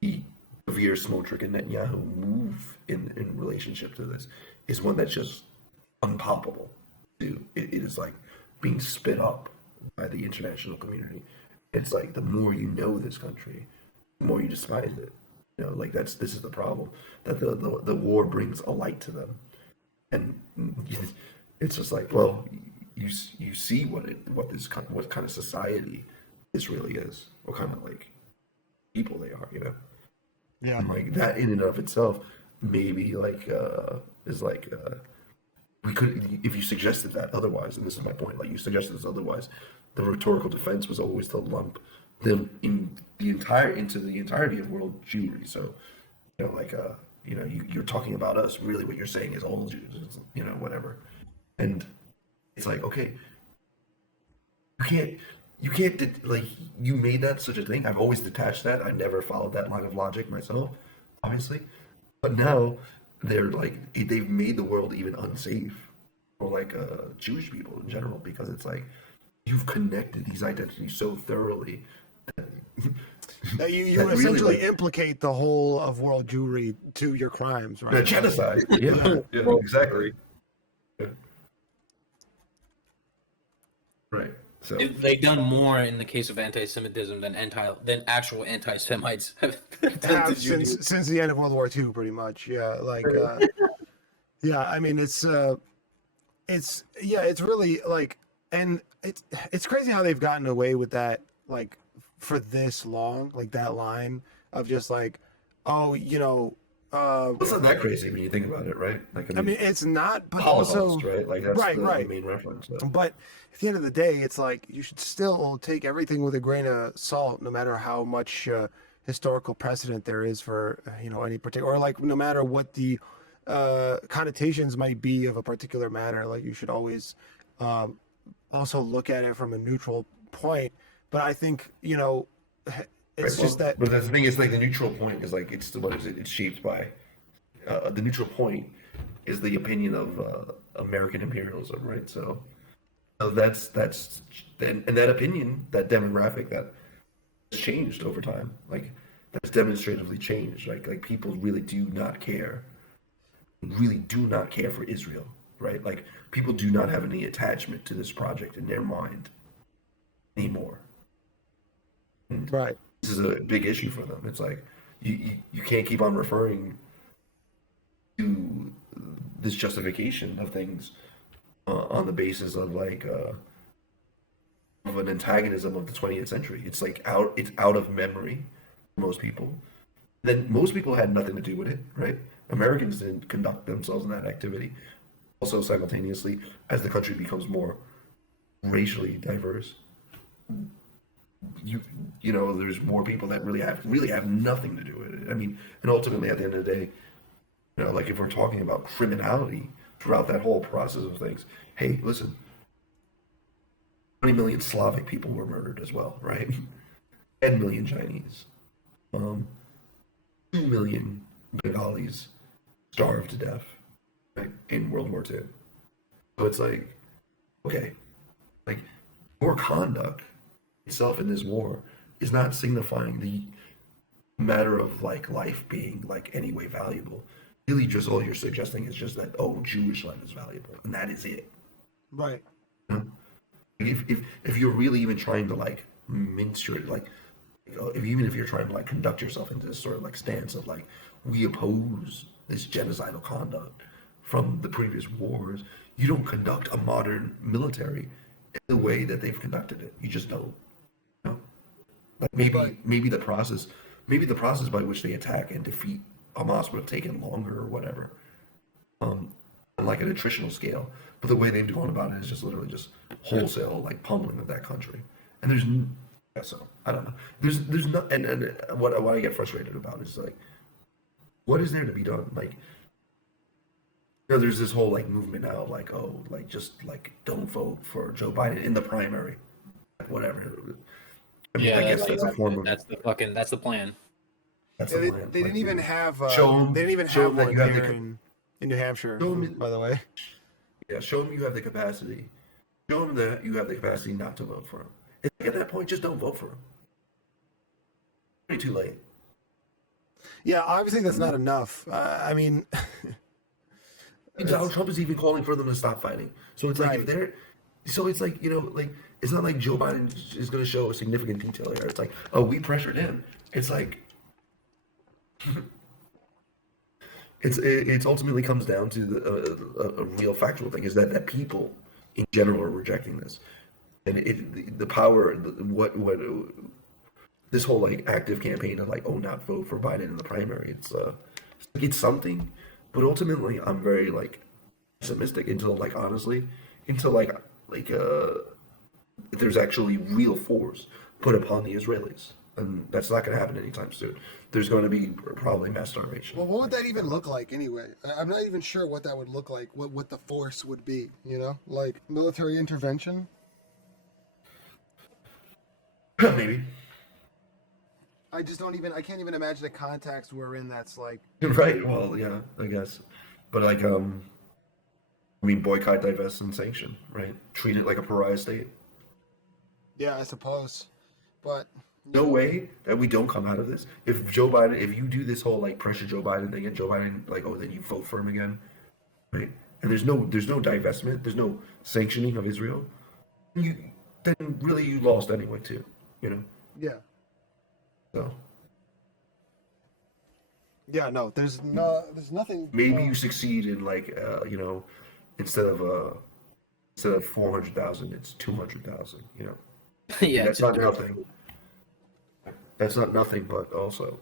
the Veer, Smotrich, and Netanyahu move in relationship to this is one that's just unpoppable. It is like being spit up by the international community. It's like the more you know this country, the more you despise it. You know, like this is the problem, that the war brings a light to them, and it's just like, well, you see what kind of society this really is, what kind of like people they are, you know. yeah. And like that in and of itself, maybe like is like we could, if you suggested that otherwise, and this is my point, like you suggested this otherwise, the rhetorical defense was always to lump them into the entirety of world Jewry. So, you know, like you know, you're talking about us. Really, what you're saying is all Jews. It's, you know, whatever. And it's like, okay, you can't like you made that such a thing. I've always detached that. I never followed that line of logic myself, obviously. But now they're like they've made the world even unsafe for like Jewish people in general, because it's like you've connected these identities so thoroughly That you that really, essentially like, implicate the whole of world Jewry to your crimes, right? the genocide. Yeah, yeah, exactly. Yeah. Right. So They've done more in the case of anti-Semitism than actual anti-Semites have done to Have Jews. since the end of World War II, pretty much. Yeah, like yeah. I mean, it's really like, and it's crazy how they've gotten away with that, like for this long, like that line of just like, oh, you know, It's not that crazy when you think about it, right? Like, I mean, it's not, but Holocaust, also, right? Like, that's right, the right. main reference. So. But at the end of the day, it's like you should still take everything with a grain of salt, no matter how much historical precedent there is for any particular, or like no matter what the connotations might be of a particular matter. Like you should always also look at it from a neutral point. But I think it's Right, just that. But the thing is, like, the neutral point is like it's shaped by the neutral point is the opinion of American imperialism, right? So that's and that opinion, that demographic, that has changed over time. Like that's demonstratively changed. Like people really do not care for Israel, right? Like people do not have any attachment to this project in their mind anymore. And Right. this is a big issue for them. It's like you can't keep on referring to this justification of things on the basis of like of an antagonism of the 20th century. It's like it's out of memory for most people. Then most people had nothing to do with it, right? Americans didn't conduct themselves in that activity. Also, simultaneously, as the country becomes more racially diverse, there's more people that really have nothing to do with it. I mean, and ultimately, at the end of the day, like if we're talking about criminality throughout that whole process of things, hey, listen, 20 million Slavic people were murdered as well, right? 10 million Chinese, 2 million Bengalis starved to death, right, in World War II. So it's like, okay, like your conduct itself in this war is not signifying the matter of like life being like any way valuable. Really, just all you're suggesting is just that Jewish life is valuable, and that is it. Right. If you're really even trying to like mince your if you're trying to like conduct yourself into this sort of like stance of like we oppose this genocidal conduct from the previous wars, you don't conduct a modern military in the way that they've conducted it. You just don't. Like maybe the process by which they attack and defeat Hamas would have taken longer or whatever, on like an attritional scale. But the way they've gone about it is just literally just wholesale like pummeling of that country. And so I don't know. There's not and what I get frustrated about is like, what is there to be done? Like, there's this whole like movement now of like, just like don't vote for Joe Biden in the primary, whatever. I mean, I guess that's a form of that's the plan. That's the plan. They didn't even have. Show They didn't even show have that one you have here the in New Hampshire, Show 'em- by the way. Yeah, show them you have the capacity. Show them that you have the capacity not to vote for him. It's like at that point, just don't vote for him. Pretty too late. Yeah, obviously that's not enough. I mean, Donald Trump is even calling for them to stop fighting. So it's like Right. if they're, so it's like like it's not like Joe Biden is going to show a significant detail here. It's like, oh, we pressured him. It's like it's ultimately comes down to a real factual thing is that people in general are rejecting this, and the power what this whole like active campaign of like not vote for Biden in the primary. It's something, but ultimately I'm very like pessimistic until like honestly until like there's actually real force put upon the Israelis. And that's not going to happen anytime soon. There's going to be probably mass starvation. well, what would that even look like anyway? I'm not even sure what that would look like. What the force would be? Like military intervention. Maybe. I just don't even. I can't even imagine the context we're in. That's like. Right. Well, yeah, I guess. But like, boycott, divest, and sanction. Right. Treat it like a pariah state. Yeah, I suppose, but. No way that we don't come out of this. If you do this whole like pressure Joe Biden thing, and Joe Biden then you vote for him again, right? And there's no divestment, there's no sanctioning of Israel. Then really you lost anyway too, Yeah. So Yeah. No. There's nothing. maybe you succeed in like instead of 400,000, it's 200,000. Yeah, That's not nothing. That's not nothing, but also.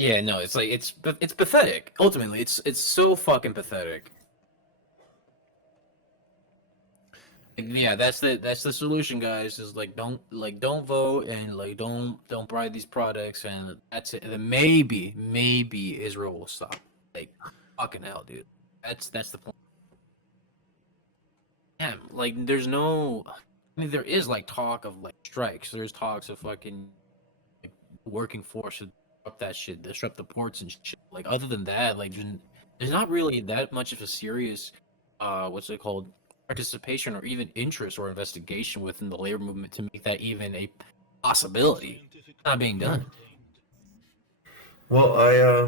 Yeah, no, it's like it's pathetic. Ultimately, it's so fucking pathetic. Like, yeah, that's the solution, guys. Is like don't vote and like don't buy these products, and that's it. And then maybe Israel will stop. Like fucking hell, dude. That's the point. Damn, like there's no. I mean, there is like talk of like strikes. There's talks of fucking like, working force to disrupt that shit, disrupt the ports and shit. Like other than that, like there's not really that much of a serious, what's it called, participation or even interest or investigation within the labor movement to make that even a possibility. It's not being done. Well, I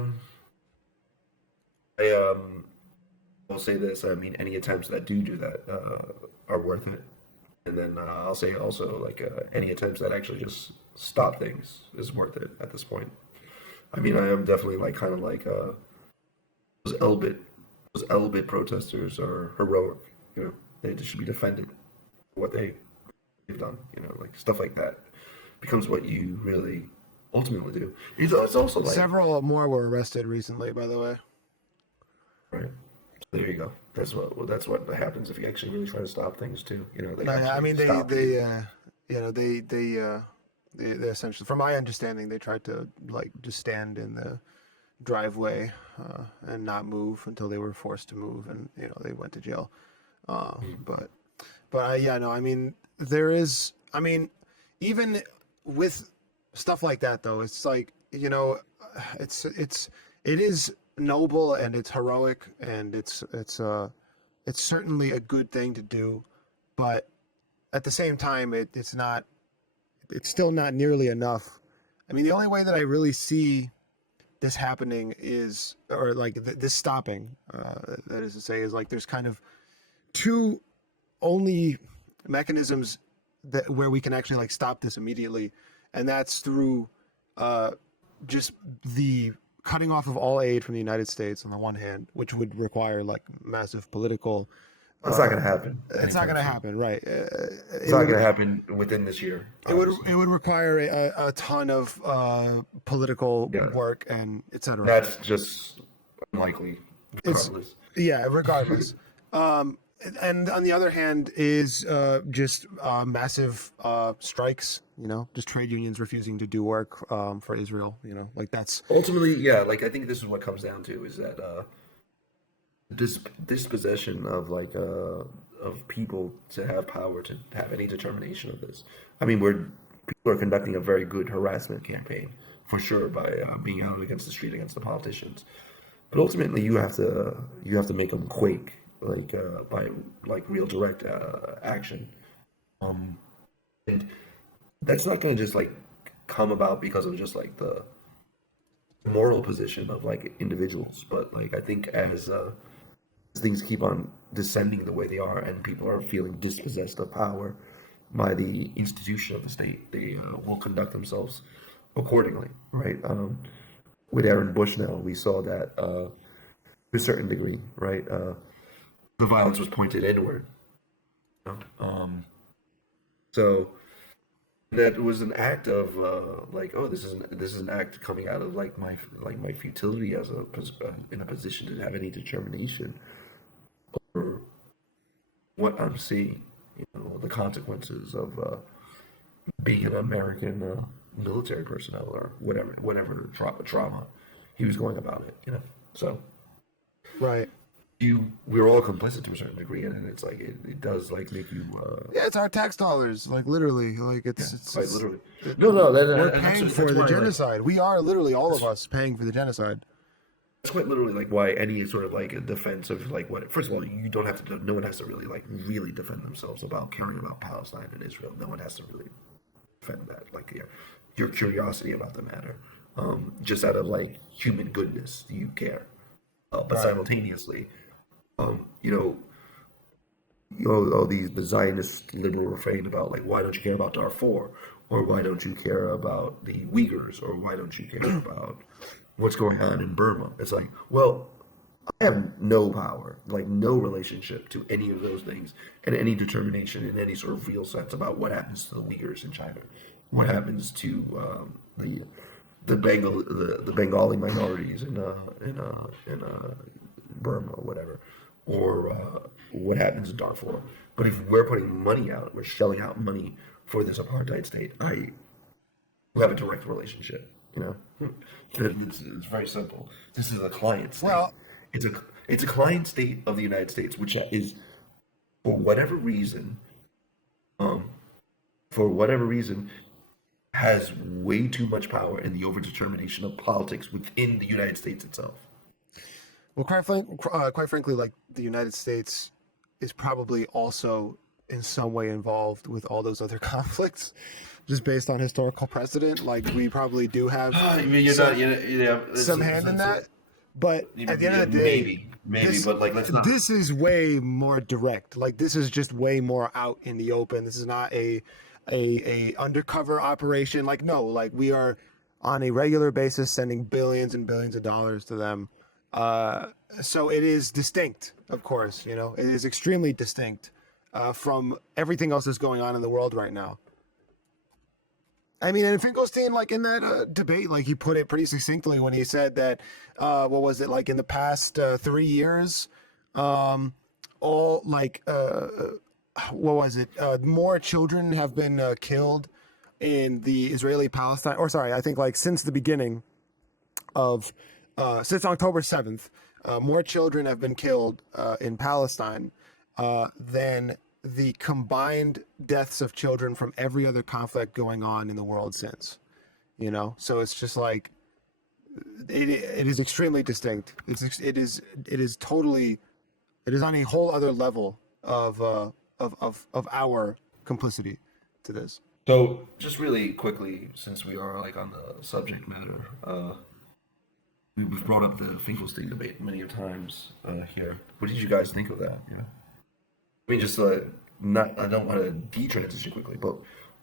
will say this. I mean, any attempts that do that are worth it. And then I'll say also like any attempts that actually just stop things is worth it at this point. I mean, I am definitely like kind of like those Elbit protesters are heroic. You know, they just should be defended for what they've done. You know, like stuff like that becomes what you really ultimately do. It's also like Several more were arrested recently, by the way. right. So there you go. That's what happens if you actually really try to stop things too. You know, they No, I actually mean stop they you. you know they essentially, from my understanding, they tried to like just stand in the driveway and not move until they were forced to move, and you know they went to jail. But yeah, no, I mean there is, I mean, even with stuff like that though, it's like, you know, it is noble and it's heroic and it's certainly a good thing to do, but at the same time it's still not nearly enough. I mean, the only way that I really see this happening is, or like this stopping, that is to say, is like there's kind of two only mechanisms that where we can actually like stop this immediately, and that's through just the cutting off of all aid from the United States on the one hand, which would require like massive political. That's not going to happen. It's not going to happen, right? It's not going to happen within this year. It would require a ton of political Yeah. work and etc. That's just unlikely, regardless. Yeah, regardless. And on the other hand is just massive strikes, you know, just trade unions refusing to do work for Israel, you know, like that's Ultimately, yeah, like I think this is what comes down to is that dispossession of like of people to have power to have any determination of this. I mean, people are conducting a very good harassment campaign for sure by being out against the street against the politicians. But ultimately, you have to make them quake like by like real direct action, and that's not going to just like come about because of just like the moral position of like individuals, but like I think as things keep on descending the way they are and people are feeling dispossessed of power by the institution of the state, they will conduct themselves accordingly, right? With Aaron Bushnell, we saw that to a certain degree, right? The violence was pointed inward. You know? So that was an act of like, oh, this is an act coming out of like my futility as in a position to have any determination over what I'm seeing. You know, the consequences of being an American military personnel or whatever trauma he was going about it. You know, so right. We're all complicit to a certain degree, and it's like it does like make you. Yeah, it's our tax dollars, like literally, like it's quite literally. No, we're paying for the genocide. We are literally all of us paying for the genocide. It's quite literally like why any sort of like a defense of like what. First of all, you don't have to. No one has to really like really defend themselves about caring about Palestine and Israel. No one has to really defend that. Like your curiosity about the matter, just out of like human goodness, you care. But simultaneously, you know, the Zionist liberal refrain about like, why don't you care about Darfur, or why don't you care about the Uyghurs, or why don't you care about what's going on in Burma? It's like, well, I have no power, like no relationship to any of those things, and any determination in any sort of real sense about what happens to the Uyghurs in China, what happens to the Bengali minorities in Burma or whatever, or what happens in Darfur. But if we're putting money out, we're shelling out money for this apartheid state, we have a direct relationship. It's very simple. This is a client state. Well, it's a client state of the United States, which is for whatever reason, has way too much power in the overdetermination of politics within the United States itself. well, quite frankly, like the United States is probably also in some way involved with all those other conflicts, just based on historical precedent. Like we probably do have some hand in that. But at the end of the day, maybe, but like let's not. This is way more direct. Like this is just way more out in the open. This is not a undercover operation. Like no, like we are on a regular basis sending billions and billions of dollars to them. So it is distinct, of course. It is extremely distinct from everything else that's going on in the world right now. I mean, and Finkelstein, like in that debate, like he put it pretty succinctly when he said that, what was it, like in the past 3 years, all like, what was it, more children have been killed in the Israeli-Palestine, or sorry, I think like since the beginning of, since October 7th, more children have been killed in Palestine than the combined deaths of children from every other conflict going on in the world since, so it's just like it is extremely distinct. It is on a whole other level of our complicity to this. So just really quickly, since we are like on the subject matter, we've brought up the Finkelstein debate many times here. What did you guys think of that? I mean, just I don't want to detransition quickly, but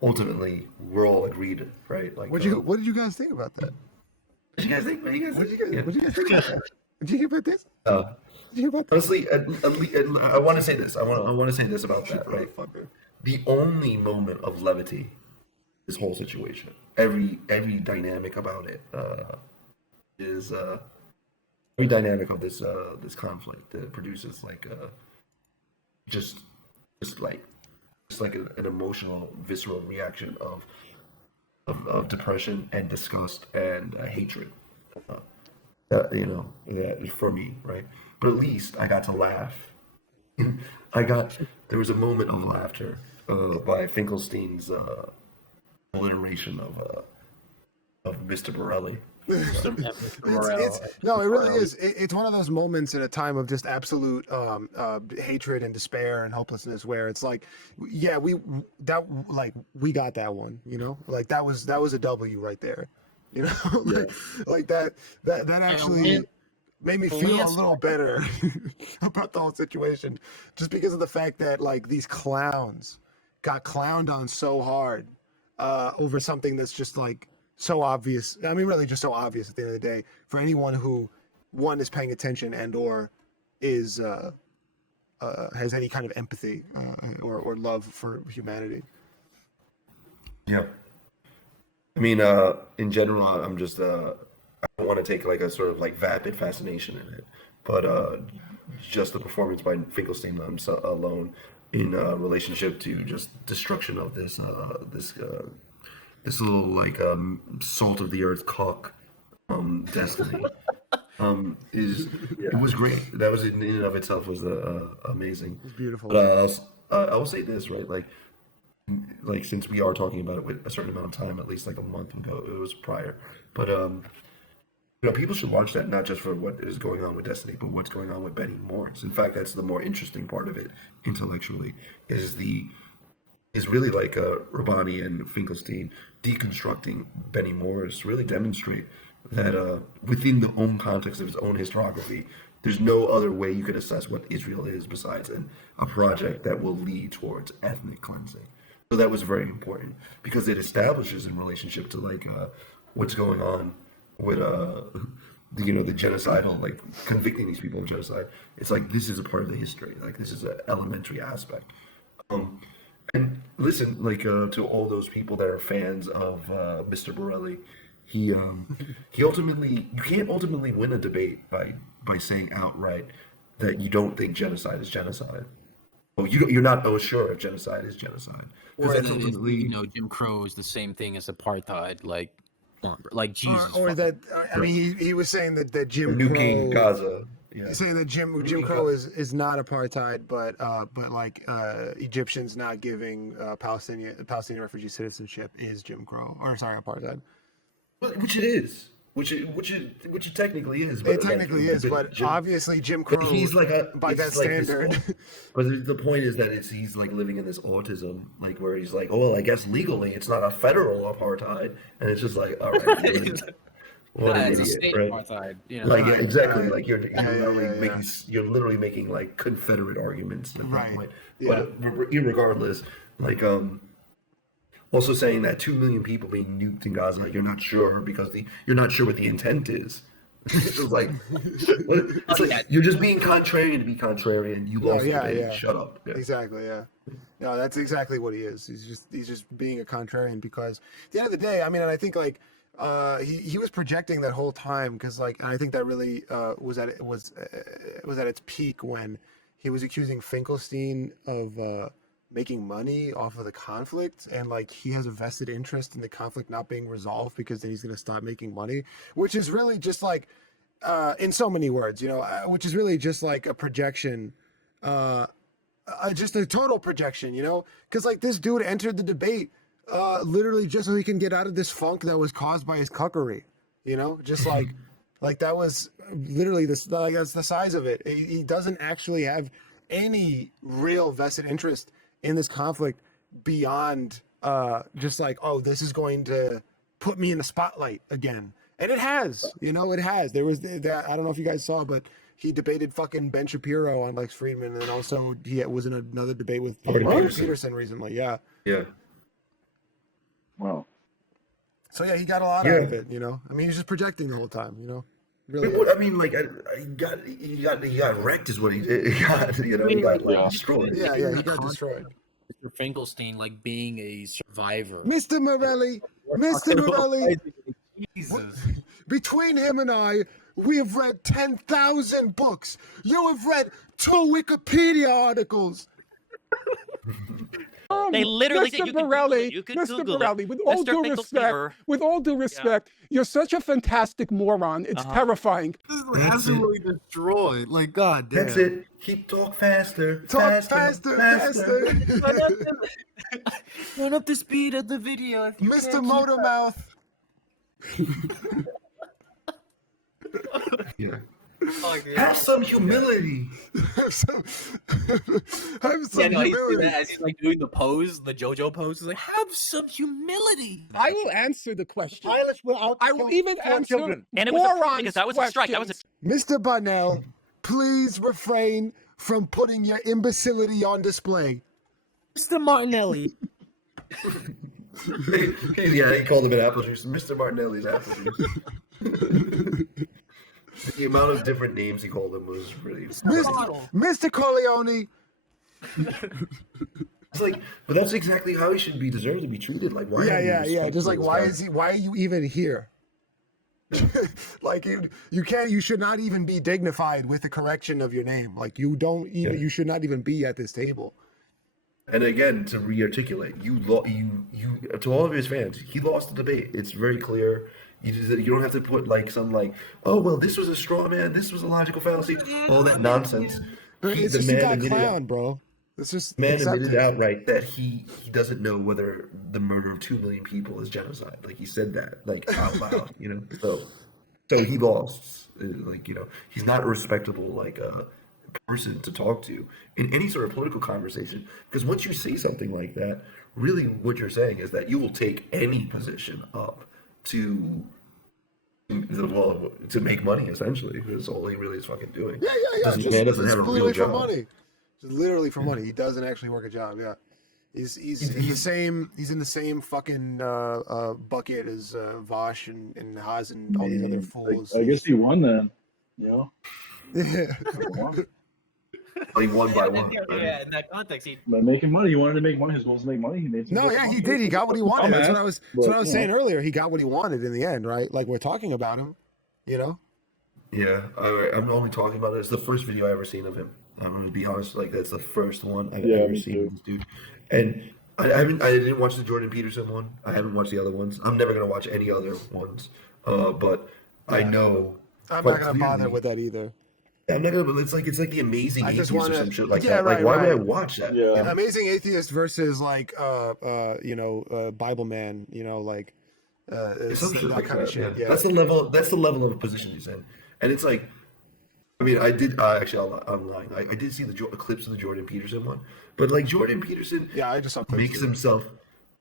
ultimately we're all agreed, right? Like, what did you guys think about that? What did you guys think? What did you guys think about that? Did you hear about this? Did you hear about that? Honestly, I want to say this. I want to say this about that, right? The only moment of levity, this whole situation, every dynamic about it is every dynamic of this conflict that produces like just like an emotional, visceral reaction of depression and disgust and hatred. For me, right? But at least I got to laugh. There was a moment of laughter by Finkelstein's alliteration of Mr. Morelli. No, it really is. It's one of those moments in a time of just absolute hatred and despair and hopelessness, where it's like, yeah, we got that one, like that was a W right there, like that actually made me feel a little better about the whole situation, just because of the fact that like these clowns got clowned on so hard over something that's just like so obvious. I mean, really just so obvious at the end of the day for anyone who, one, is paying attention and or is has any kind of empathy or love for humanity. Yeah. I mean, in general, I'm just I don't want to take like a sort of like vapid fascination in it, but just the performance by Finkelstein alone in relationship to just destruction of this little like salt of the earth cock destiny it was great. That was in and of itself was amazing. It's beautiful. But I will say this, right? Like since we are talking about it with a certain amount of time, at least like a month ago, it was prior. But people should watch that not just for what is going on with Destiny, but what's going on with Benny Morris. In fact, that's the more interesting part of it intellectually. Is really like Rabbani and Finkelstein deconstructing Benny Morris really demonstrate that within the own context of his own historiography, there's no other way you could assess what Israel is besides a project that will lead towards ethnic cleansing. So that was very important because it establishes in relationship to like what's going on with the genocidal, like convicting these people of genocide. It's like this is a part of the history. Like this is an elementary aspect. And listen, like to all those people that are fans of Mr. Morelli, he ultimately, you can't ultimately win a debate by saying outright that you don't think genocide is genocide. Oh, you're not sure if genocide is genocide. Or That's that ultimately, Jim Crow is the same thing as apartheid. Like, come on, bro. Like Jesus. or fuck. that I mean, he was saying that Jim nuking Crow. Gaza. Yeah. He's saying that Jim Crow is not apartheid, but like Egyptians not giving Palestinian refugee citizenship is Jim Crow, or sorry, apartheid. Which it is. Which it technically is. But It technically is, but obviously Jim Crow, he's like by that standard. But the point is that he's like living in this autism, like where he's like, oh well, I guess legally it's not a federal apartheid, and it's just like, all right, what an it's a idiot, state right? apartheid. You know? Like Right, exactly, right. like you're literally yeah. making you're making like Confederate arguments at Right, that point. yeah. But irregardless, like also saying that 2 million people being nuked in Gaza, like you're not sure because you're not sure what the intent is. It's just like, it's like you're just being contrarian to be contrarian. You lost the debate. Shut up. Yeah. Exactly, yeah. No, that's exactly what he is. He's just being a contrarian because at the end of the day, I mean, and I think like he was projecting that whole time because like, and I think that really was at its peak when he was accusing Finkelstein of making money off of the conflict, and like he has a vested interest in the conflict not being resolved because then he's going to stop making money, which is really just like in so many words, which is really just like a projection, just a total projection, because like this dude entered the debate literally just so he can get out of this funk that was caused by his cuckery, just like that was literally this, like that's the size of it. He doesn't actually have any real vested interest in this conflict beyond just like, oh, this is going to put me in the spotlight again. And it has, it has. There was that, I don't know if you guys saw, but he debated fucking Ben Shapiro on Lex Friedman, and then also he was in another debate with Peterson recently. Yeah. Yeah. Wow. So yeah, he got a lot out of it, I mean, he's just projecting the whole time, Really. I mean, like, he got wrecked is what he did. He got like, destroyed. Yeah, he got destroyed. Mr. Finkelstein, like being a survivor. Mr. Morelli, Jesus. Between him and I, we have read 10,000 books. You have read 2 Wikipedia articles. They literally Mr. you Morelli, can Mr. Google Morelli, it. with all Mr. due Finkelstein, respect, you're such a fantastic moron. It's terrifying. This is absolutely destroyed. Like, God damn. That's it. Talk faster. Talk faster. Run up the speed of the video. If you Mr. can't Motormouth. Yeah. Oh, yeah. Have some humility. Have some humility. As he's like doing the pose, the JoJo pose. He's like, have some humility. I will answer the question. Pilots will out. I will even answer children. And it was morons' because that was a strike. That was a questions. Mr. Barnell, please refrain from putting your imbecility on display. Mr. Martinelli. Yeah, he called him an apple juice. Mr. Martinelli's apple juice. The amount of different names he called him was really. Mr. Corleone. It's like, but that's exactly how he should be deserved to be treated. Like, why? Yeah. Just like, why are you even here? Like you should not even be dignified with the correction of your name. Like you should not even be at this table. And again, to re-articulate, you to all of his fans, he lost the debate. It's very clear. You don't have to put like some like, oh well, this was a straw man, this was a logical fallacy, all that nonsense. It's just you got clown, bro. It's just the man admitted outright that he doesn't know whether the murder of 2 million people is genocide. Like he said that like out loud, So he lost. Like he's not a respectable like person to talk to in any sort of political conversation, because once you say something like that, really what you're saying is that you will take any position up to make money. Essentially, that's all he really is fucking doing. Yeah. This man doesn't have a real job. Money. Just literally for money. He doesn't actually work a job. Yeah, he's in the same. He's in the same fucking bucket as Vosh and Haas and all these other fools. I guess he won then. Yeah. Like one by one. Yeah, in that context, he. By making money, he wanted to make money. His goal was to make money. He made some No, good yeah, he money. did. He got what he wanted. That's what I was. That's what I was But, saying earlier. He got what he wanted in the end, right? Like we're talking about him, you know. Yeah, I'm only talking about it. It's the first video I ever seen of him. I'm gonna be honest, like that's the first one I've ever me seen too. of this dude. And I didn't watch the Jordan Peterson one. I haven't watched the other ones. I'm never gonna watch any other ones. But I know. I'm quite not gonna bother clearly- with that either. I'm not gonna. But it's like the Amazing I just Atheist or wanna- some shit like yeah, that. Like right, why would I right. watch that? Yeah. You know? Amazing Atheist versus like Bible Man, like Some shit that like kind of that, shit. yeah. Yeah. That's the level of position he's in, and it's like, I mean, I did actually. I'm lying. I did see the clips of the Jordan Peterson one, but like Jordan Peterson, Yeah, I just saw clips makes of it. himself.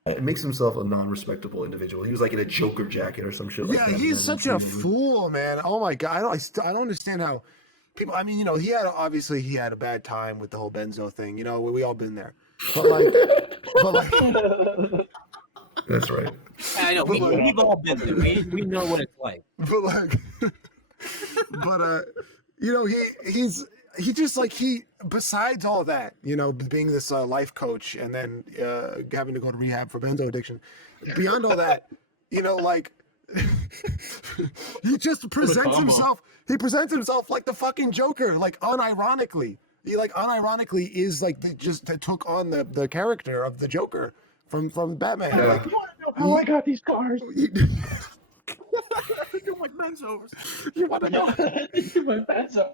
It makes himself a non-respectable individual. He was like in a Joker jacket or some shit like Yeah, that. he's such a fool, man. Oh my god, I don't understand how people. I mean, he had a bad time with the whole benzo thing. We all been there, but like, That's right. I know we've all been there. We know what it's like. but like, but he just like besides all that, being this life coach and then having to go to rehab for benzo addiction, beyond all that, like he just presents himself. He presents himself like the fucking Joker, like unironically. He like unironically is like that took on the character of the Joker from Batman. Yeah. Like, You want to know how I got these cars? You're like benzos. you want to know? My Benzo.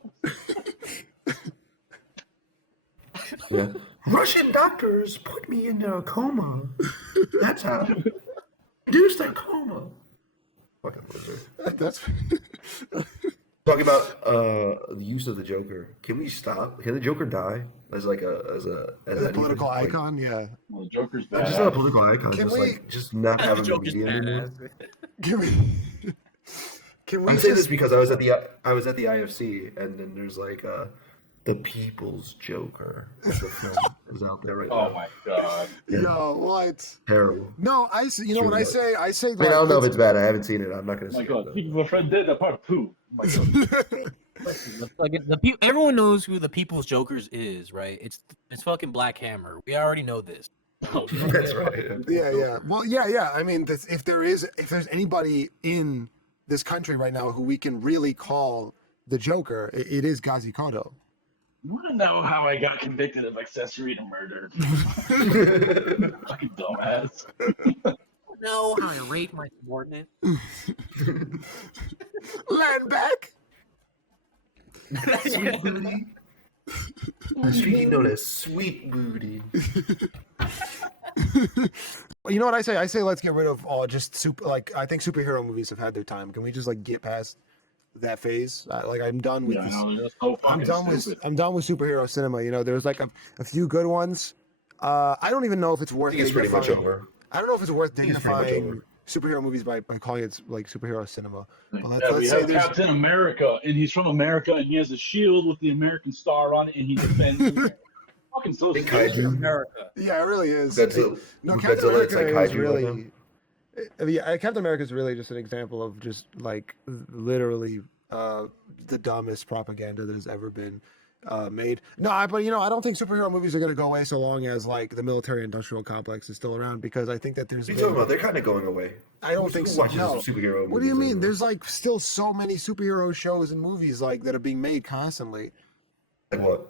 Yeah. Russian doctors put me in a coma. That's how. Induced a coma. Fucking loser. That's Talking about the use of the Joker. Can we stop? Can the Joker die as like as a anything? political Like, icon. Yeah. Well, the Joker's Just bad. not a political icon. Can Just we- like just not have him in the Joker's media anymore. Can we I'm saying this just because I was at the IFC and then there's like the People's Joker. The film is out there right Oh now. my god. yo what? Terrible. No, I see. You know what I say? I say. I mean, I don't know if it's bad. I haven't seen it. I'm not gonna Oh my say god. it. Speaking of a friend dead, that part 2. Oh my god. Like everyone knows who the People's Jokers is, right? It's fucking Black Hammer. We already know this. That's right. Yeah. Well, yeah. I mean, if there's anybody in this country right now who we can really call the Joker, it is Ghazi Kodo. You want to know how I got convicted of accessory to murder? Fucking dumbass. No, how I raped my subordinate. Land back. Sweet booty. Speaking known as sweet booty. You know what I say? I say let's get rid of all just I think superhero movies have had their time. Can we just like get past that phase? I'm done with Yeah, this. no, they're so I'm fucking done stupid. with superhero cinema. There's like a few good ones. I don't even know if it's I worth. think it's pretty much dignifying- over. I don't know if it's worth think it's pretty much dignifying over. superhero movies by calling it like superhero cinema. But Yeah, let's we say have there's. Captain America, and he's from America, and he has a shield with the American star on it, and he defends America. Fucking so Big stupid. kaiju. America. Yeah, it really is. Godzilla. No, Godzilla, Captain it's America like is kaiju right really. Yeah, Captain America is really just an example of just like literally the dumbest propaganda that has ever been made. No, but I don't think superhero movies are going to go away so long as like the military-industrial complex is still around, because I think that there's. What are you talking about? They're kind of going away. I don't think Who so. watches No. superhero What do you movies mean? anymore? There's like still so many superhero shows and movies like that are being made constantly. Like what?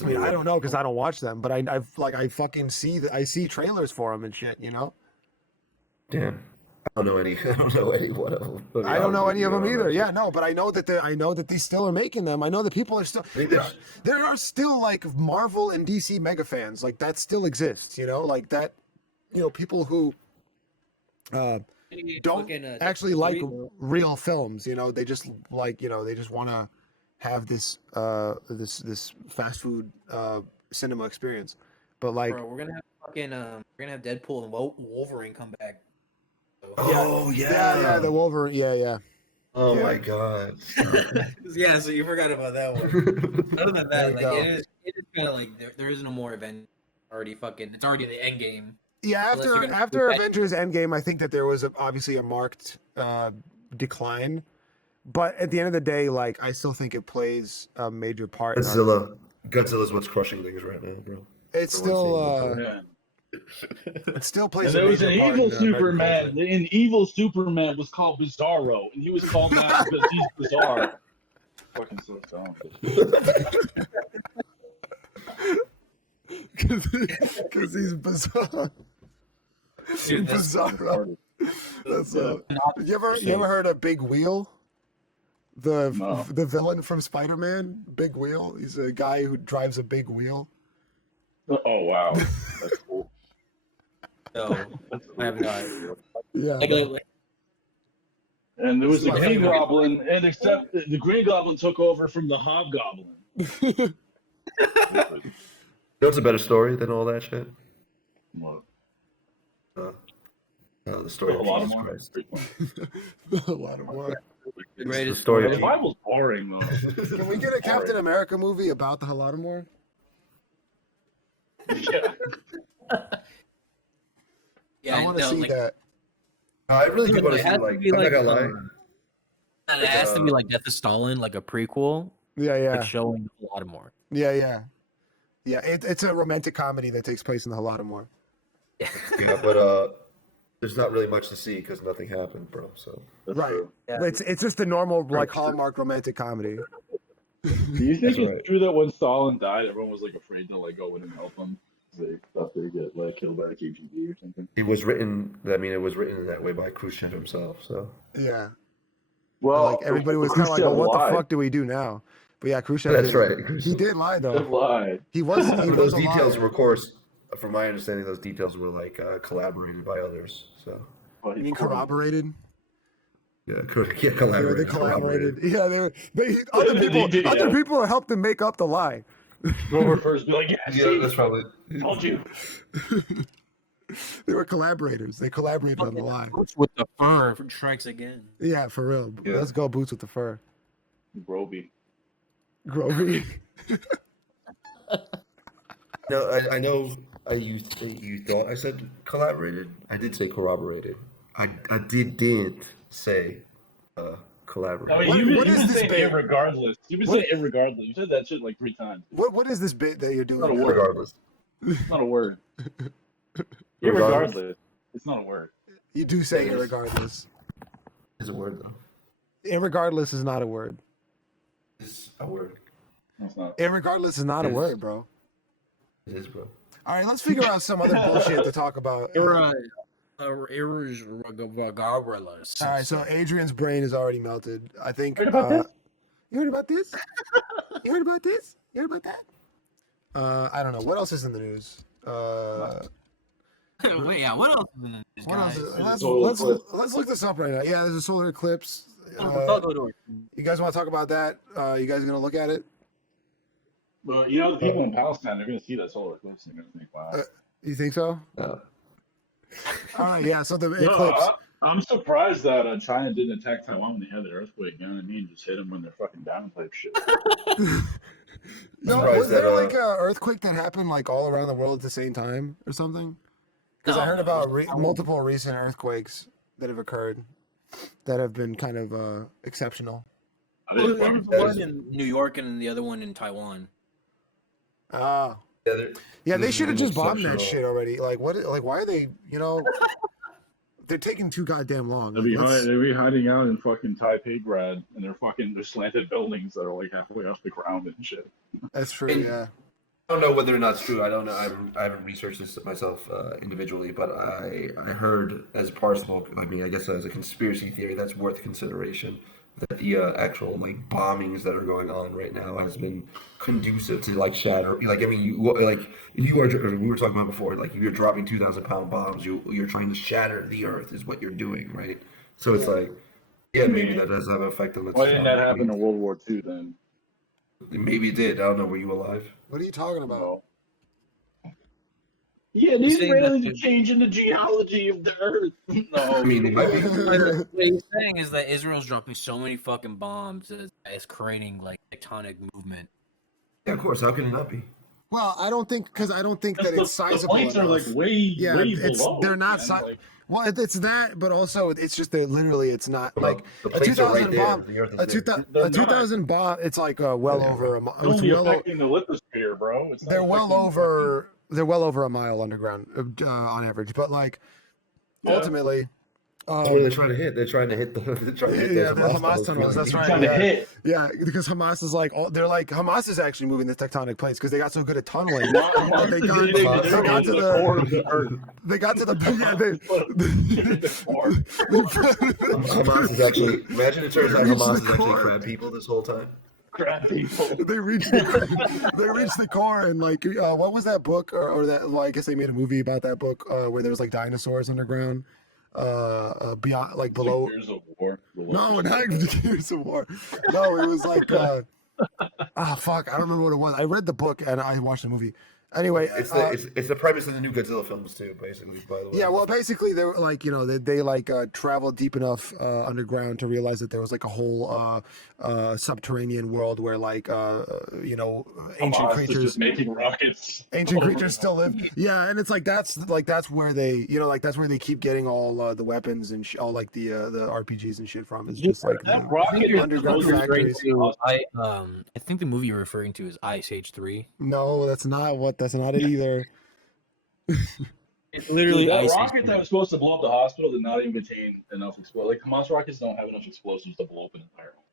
I mean, I don't know because I don't watch them, but I fucking see I see trailers for them and shit. Damn. I don't know any. I don't know any one of them. I don't know any of them either. Yeah, no, but I know that they still are making them. I know that people are still. think there's- There are still like Marvel and DC mega fans. Like that still exists. Like that. People who don't actually like real films. They just they just want to have this this fast food cinema experience. But like, Bro, we're gonna have Deadpool and Wolverine come back. Oh yeah, the Wolverine. Yeah. Oh Yeah. my god. Yeah, so you forgot about that one. Other than There that, you like go. it is kind of like there is no more event. It's already in the end game. Yeah, Unless you're gonna after put that- Avengers Endgame, I think that there was obviously a marked decline. But at the end of the day, like I still think it plays a major part. Godzilla. Godzilla's what's crushing things right now, bro. It's Everyone's still it still plays And there a was major an part evil in American Superman. culture. An evil Superman was called Bizarro, and he was called that because he's bizarre. Fucking so dumb. Because he's bizarre. Dude, Bizarro. That's you ever heard of Big Wheel? No. The villain from Spider-Man, Big Wheel. He's a guy who drives a big wheel. Oh wow, that's cool. No, I have not. Yeah. And there was the My Green favorite. Goblin, and except the Green Goblin took over from the Hobgoblin. You know what's a better story than all that shit? What? The story A of lot Jesus more. Christ. A lot of work. The greatest The story The of Bible's boring though. Can we get a Captain America movie about the Holodomor? Yeah. Yeah, I want to see that. I really do want It to see, has to like, be I'm not like, gonna lie. It has to be like Death of Stalin, like a prequel, Yeah, yeah, like showing a lot more. yeah. It's a romantic comedy that takes place in the Holodomor. Yeah, but there's not really much to see because nothing happened, bro. So That's Right. true. Yeah. It's just a normal like Hallmark romantic comedy. Do you think That's it's right. true that when Stalin died, everyone was like afraid to like go in and help him? They thought they'd get like killed by a KGB or something. it was written. I mean, it was written that way by Khrushchev himself. So Yeah. Well, Like everybody was kind of like, Khrushchev well, what lied. the fuck do we do now? But yeah, Khrushchev. that's did. right. He Khrushchev. did lie Khrushchev though. lied. He was. He But was those a details liar. were, of course, from my understanding, those details were like collaborated by others. So But You mean corroborated? yeah, They collaborated. collaborated. Yeah, they other people. did, Other yeah. people helped them make up the lie. Grover first be like, yeah, Yeah, see, that's probably. told you. They were collaborators. They collaborated on the lie. With the fur strikes again. Yeah, for real. Yeah. Let's go boots with the fur. Groby. Grovey. No, I know. You thought I said collaborated. I did say corroborated. I didn't say collaborated. I mean, What you've is been this saying bit? irregardless. You've been saying irregardless. You said that shit like 3 times. What is this bit that you're doing? Not a now? word. Regardless, It's not a word. Regardless. Irregardless. It's not a word. You do say irregardless. is a word though. Irregardless is not a word. It's a word. No, it's not. Irregardless is not a It is. word, bro. It is, bro. All right, let's figure out some other bullshit to talk about. Regardless. All right, so Adrian's brain is already melted. I think. Heard about this? You heard about this? You heard about this? You heard about that? I don't know. What else is in the news? Wait, yeah. What else is in this, What else? guys? Let's look this up right now. Yeah, there's a solar eclipse. Go You guys want to talk about that? You guys gonna look at it? But you know, the people in Palestine, they're going to see that solar eclipse and they're going to think, wow. You think so? No. All right, yeah. So the No, eclipse. I'm surprised that China didn't attack Taiwan when they had the earthquake. You know what I mean? Just hit them when they're fucking down type shit. No, Surprised was there that, like an earthquake that happened like all around the world at the same time or something? Because I heard about multiple recent earthquakes that have occurred that have been kind of exceptional. I didn't There fucking- was one in New York and the other one in Taiwan. Ah, Yeah, yeah. They this should have is just bombed that exceptional. shit already. Like what? Like why are they? You know, they're taking too goddamn long. They'll be, Let's- they'll be hiding out in fucking Taipei grad, and they're slanted buildings that are like halfway off the ground and shit. That's true. Yeah. I don't know whether or not it's true. I don't know. I haven't researched this myself individually, but I heard as personal. I mean, I guess as a conspiracy theory, that's worth consideration. That the actual like bombings that are going on right now has been conducive to like shatter. Like I mean, you like if you are. We were talking about before. Like if you're dropping 2,000-pound bombs, you're trying to shatter the earth is what you're doing, right? So it's like, yeah, maybe that does have an effect on. Why didn't that happen in World War II then? Maybe it did. I don't know. Were you alive? What are you talking about? No. Yeah, these saying that aliens the- are changing the geology of the earth. No, I mean, it might be. What he's saying is that Israel's dropping so many fucking bombs that it's creating like tectonic movement. Yeah, of course. How can it not be? Well, I don't think that it's the sizable plates are enough. like way Yeah, way it's below. they're not man. si- Well, it's that, but also it's just that literally it's not like The a plates are right 2000 there. bomb. The Earth is A, there. They're 2000 bomb. It's like well Yeah. over a It's it's only well affecting the lithosphere, bro. It's not they're well affecting over a mile underground on average, but like Yeah. ultimately. That's what they're trying to hit. They're trying to hit the Yeah, the Hamas tunnels. That's right. Trying to Yeah. hit. Yeah, because Hamas is like, Hamas is actually moving the tectonic plates because they got so good at tunneling. Hamas They is got- hitting they their got own to the the- core of the earth. They got to the Hamas is actually. Imagine it turns out They reached Hamas the is actually core. crab people this whole time. Crap people. They reached the core, and like, what was that book or that? Well, I guess they made a movie about that book where there was like dinosaurs underground, beyond like below. Years of war. No, not Years of War. No, it was like, fuck, I don't remember what it was. I read the book and I watched the movie. Anyway, It's the premise of the new Godzilla films too, basically. By the way. yeah, well, basically they were like, they traveled deep enough underground to realize that there was like a whole subterranean world where like ancient Hamas is creatures. just making rockets. Ancient creatures still live. Yeah, and it's like that's where they that's where they keep getting all the weapons and all like the RPGs and shit from. It's just like That the rocket underground is factories. I think the movie you're referring to is Ice Age 3. No, that's not it either. It's literally that Ice Age rocket 3. that was supposed to blow up the hospital did not even contain enough explosives. Like Hamas rockets don't have enough explosives to blow up an entire home.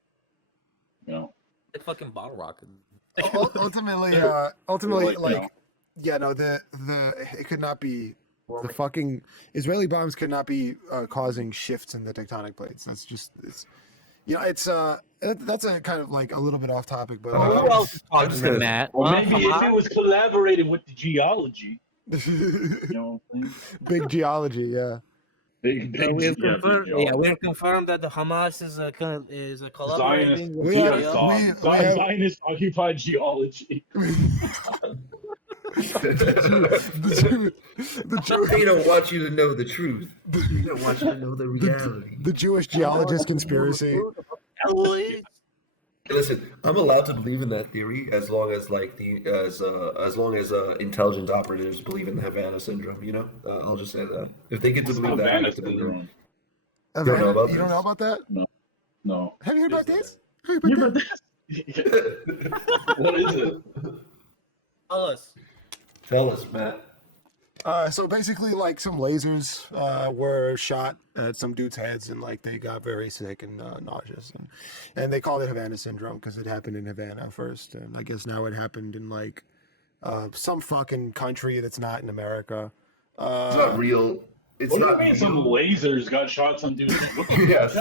You know, It's fucking bottle rocket. Ultimately, Like, it could not be. The fucking Israeli bombs could not be causing shifts in the tectonic plates. That's just that's a kind of like a little bit off topic, but Who else is I'm talking just to gonna- Matt? or maybe if it was collaborating with the geology. You know what I'm saying? big geology, yeah. Big, We have yeah, confirmed. big Yeah, we have confirmed that the Hamas is a Zionist, collaborating with We have- Israel. we have- Zionist occupied geology. the Jew, They don't want you to know the truth. They don't want you to know the reality. the Jewish geologist conspiracy. Listen, I'm allowed to believe in that theory as long as intelligence operatives believe in the Havana syndrome. You know, I'll just say that if they get to believe that, I Havana get to believe. syndrome. You don't know about don't this? know about that? No. Have you heard about Is this? Yeah, but what is it? Tell us. Tell us, Matt. So basically, like some lasers were shot at some dudes' heads, and like they got very sick and nauseous, and they called it Havana syndrome because it happened in Havana first, and I guess now it happened in like some fucking country that's not in America. It's not real. It's What do you not mean real. some lasers got shot some dude? Yes.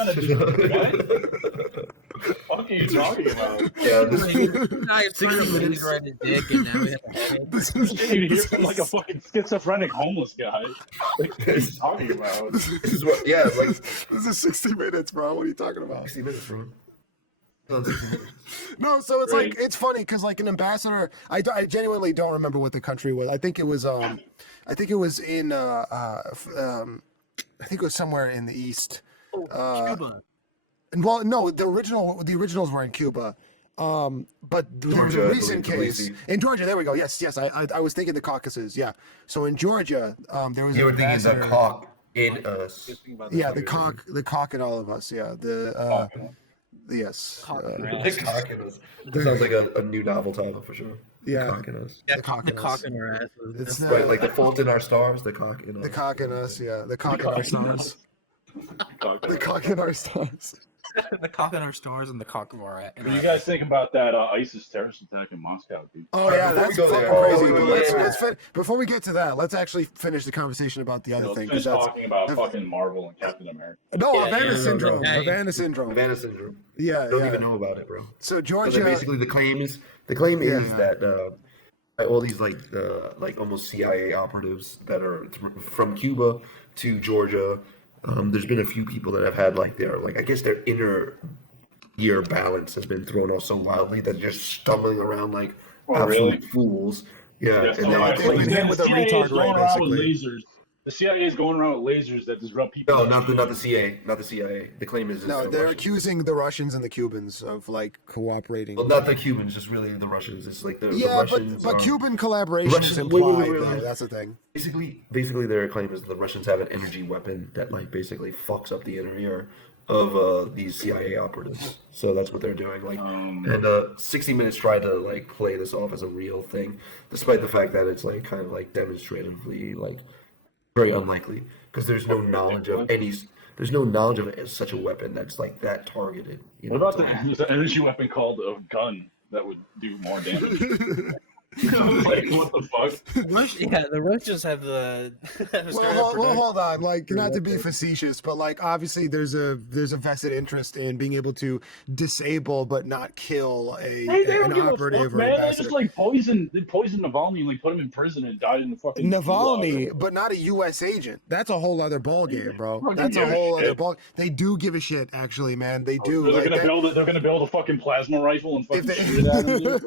What are you talking about? Yeah, this Now you're 60 trying to minutes. right his dick, and now we have a headache. This is, You hear from like a fucking schizophrenic homeless guy. Like, what are you talking about? this is what. Yeah, it's like this is 60 minutes, bro. What are you talking about? 60 minutes, bro. No, so it's Right. like it's funny because like an ambassador, I genuinely don't remember what the country was. I think it was in I think it was somewhere in the east. Cuba. And well, no, the originals were in Cuba. But there was Georgia, a I recent believe, case in Georgia. There we go. Yes. I was thinking the Caucasus. Yeah. So in Georgia, there was You were an thinking the ambassador. cock in us. Yeah, the cock in all of us. Yeah. Yes. The cock in us. That sounds like a new novel title for sure. Yeah. The cock in us. The cock The in cock us. in her ass. It's Right, like the fault in our stars, the cock in us. the cock in us. Yeah. The cock in our stars. The cock in our stars. The cock in our stars and the cock of our ass. What do you guys think about that ISIS terrorist attack in Moscow, dude? Oh yeah, Before we that's go fucking there- crazy. Oh, But yeah. let's before we get to that, let's actually finish the conversation about the other Let's thing. finish 'Cause that's talking about fucking Marvel and Captain America. no Yeah, Havana yeah, syndrome. yeah. Havana syndrome. Havana syndrome. Yeah, I don't yeah. even know about it, bro. So So Georgia. basically, the claim is that all these like almost CIA operatives that are from Cuba to Georgia. There's been a few people that have had like their inner year balance has been thrown off so wildly that they're just stumbling around like Oh, absolute really? fools. Yeah, Yes, and they- then they've been hit with a CIA is retard going ray, around with basically. lasers. The CIA is going around with lasers that disrupt people. No, not the CIA. Not the CIA. The claim is No, the they're Russians. accusing the Russians and the Cubans of like cooperating. Well, not the Cubans, just really the Russians. It's like the Yeah, Russians. but Cuban collaboration is Russians- wait, implied. wait, Though. wait. That's the thing. Basically, their claim is the Russians have an energy weapon that like basically fucks up the inner ear of these CIA operatives. So that's what they're doing. Like, and 60 Minutes tried to like play this off as a real thing, despite the fact that it's like kind of like demonstratively like very unlikely because there's no knowledge of any. There's no knowledge of such a weapon that's like that targeted. You know, What about there's an energy weapon called a gun that would do more damage? Like, what the fuck? Yeah, the Russians have the. Well, hold on. Like, not to be facetious, but like, obviously, there's a vested interest in being able to disable but not kill Hey, they don't an give a operative fuck, or man. They ambassador. just like poisoned Navalny, like put him in prison and died in the fucking Navalny, gulag. but not a U.S. agent. That's a whole other ball game, bro. Fucking That's a give a whole other shit. ball. They do give a shit, actually, man. They do. They're Like, gonna that- build it. They're gonna build a fucking plasma rifle and fucking they- shoot it at him. Dude.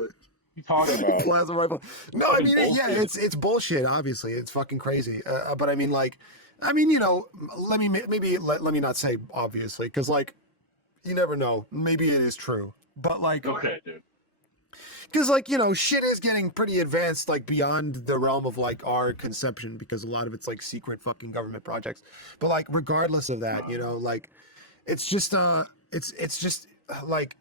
What you talking about? Plasma rifle. No, I mean, Fucking yeah, bullshit. it's bullshit. Obviously, it's fucking crazy. But I mean, like, you know, let me not say obviously, because like, you never know. Maybe it is true, but like, Okay, dude. because like, you know, shit is getting pretty advanced, like beyond the realm of like our conception, because a lot of it's like secret fucking government projects. But like, regardless of that, you know, like, it's just it's just like,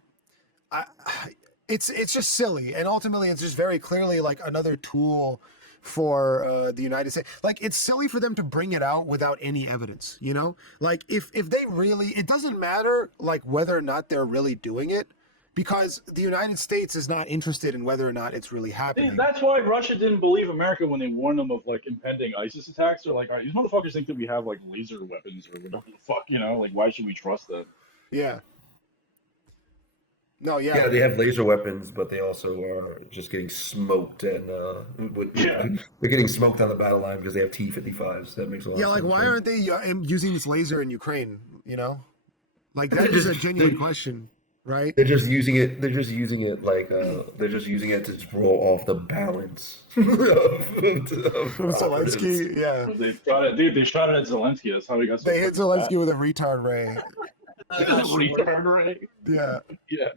it's just silly, and ultimately it's just very clearly like another tool for the United States. Like, it's silly for them to bring it out without any evidence, you know? Like, if they really, it doesn't matter like whether or not they're really doing it, because the United States is not interested in whether or not it's really happening. See, that's why Russia didn't believe America when they warned them of like impending ISIS attacks. They're like, all right, these motherfuckers think that we have like laser weapons or whatever the fuck, you know? Like, why should we trust them? Yeah. No, yeah. Yeah, they have laser weapons, but they also are just getting smoked, and they're getting smoked on the battle line because they have T-55s. That makes a lot Yeah, of like, sense. why aren't they using this laser in Ukraine, you know? Like, that They're is a just- genuine they- question, right? They're just using it. They're just using it like they're just using it to throw off the balance. of From operatives. Zelensky, yeah. They shot it, dude. They shot it at Zelensky. That's how he got. So They hit fucking Zelensky with a retard ray. Retard ray. Yeah. Yeah.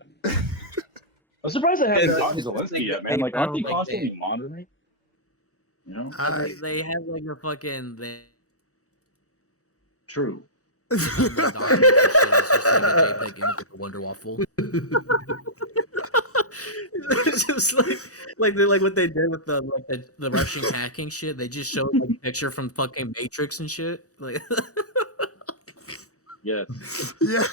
I'm surprised they haven't It's- gotten it's Zelensky like yet, man. Like, aren't they like constantly monitoring? You know? They have like a fucking True. Wonder Waffle. It's just like what they did with the Russian hacking shit. They just showed like a picture from fucking Matrix and shit. Like Yes. Yeah.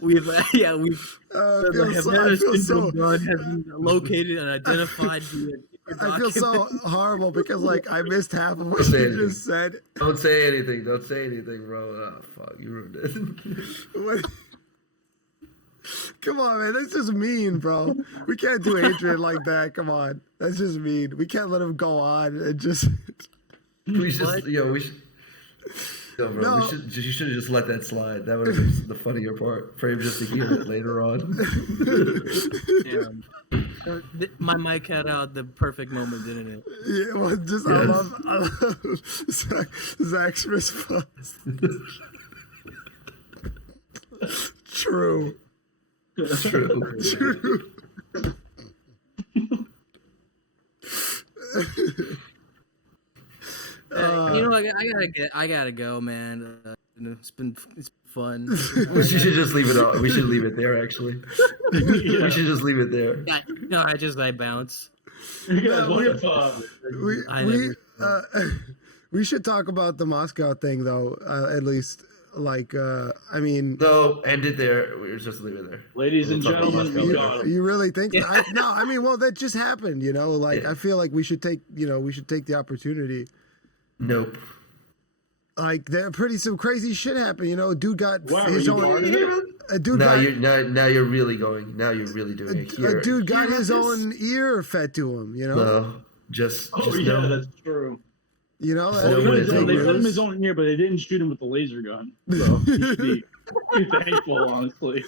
we've I the feel Havana so syndrome gun has been located and identified via I feel so horrible because like I missed half of what Don't say you anything. just said. Don't say anything. Don't say anything, bro. Oh, fuck, you ruined it. What? Come on, man. That's just mean, bro. We can't do Adrian like that. Come on. That's just mean. We can't let him go on and just. we should, we should. No, bro. No. You should have just let that slide. That would have been the funnier part for him just to hear it later on. My mic had out the perfect moment, didn't it? Yeah, well, just Yes. I love Zach's response. True. True. You know, I gotta go, man. It's been fun. We should just leave it on. We should leave it there, actually. We should just leave it there. I bounce. Yeah, what if, We should talk about the Moscow thing though, at least. Like, I mean, No, end it there. We'll just leave it there. ladies and We'll talk about gentlemen, we Moscow got you him. really think? No, I mean, well, that just happened, you know. Like, Yeah. I feel like we should take the opportunity. Nope. Like, some crazy shit happened, you know. A dude got Wow, his you own. part of it? A dude Now got. now you're really going. Now you're really doing it. Here, A dude got here his it is. own ear fed to him, you know. No, just Oh yeah, no. that's true. You know, Just that's no They way. big fed him news. his own ear, but they didn't shoot him with the laser gun. So he should be thankful, honestly.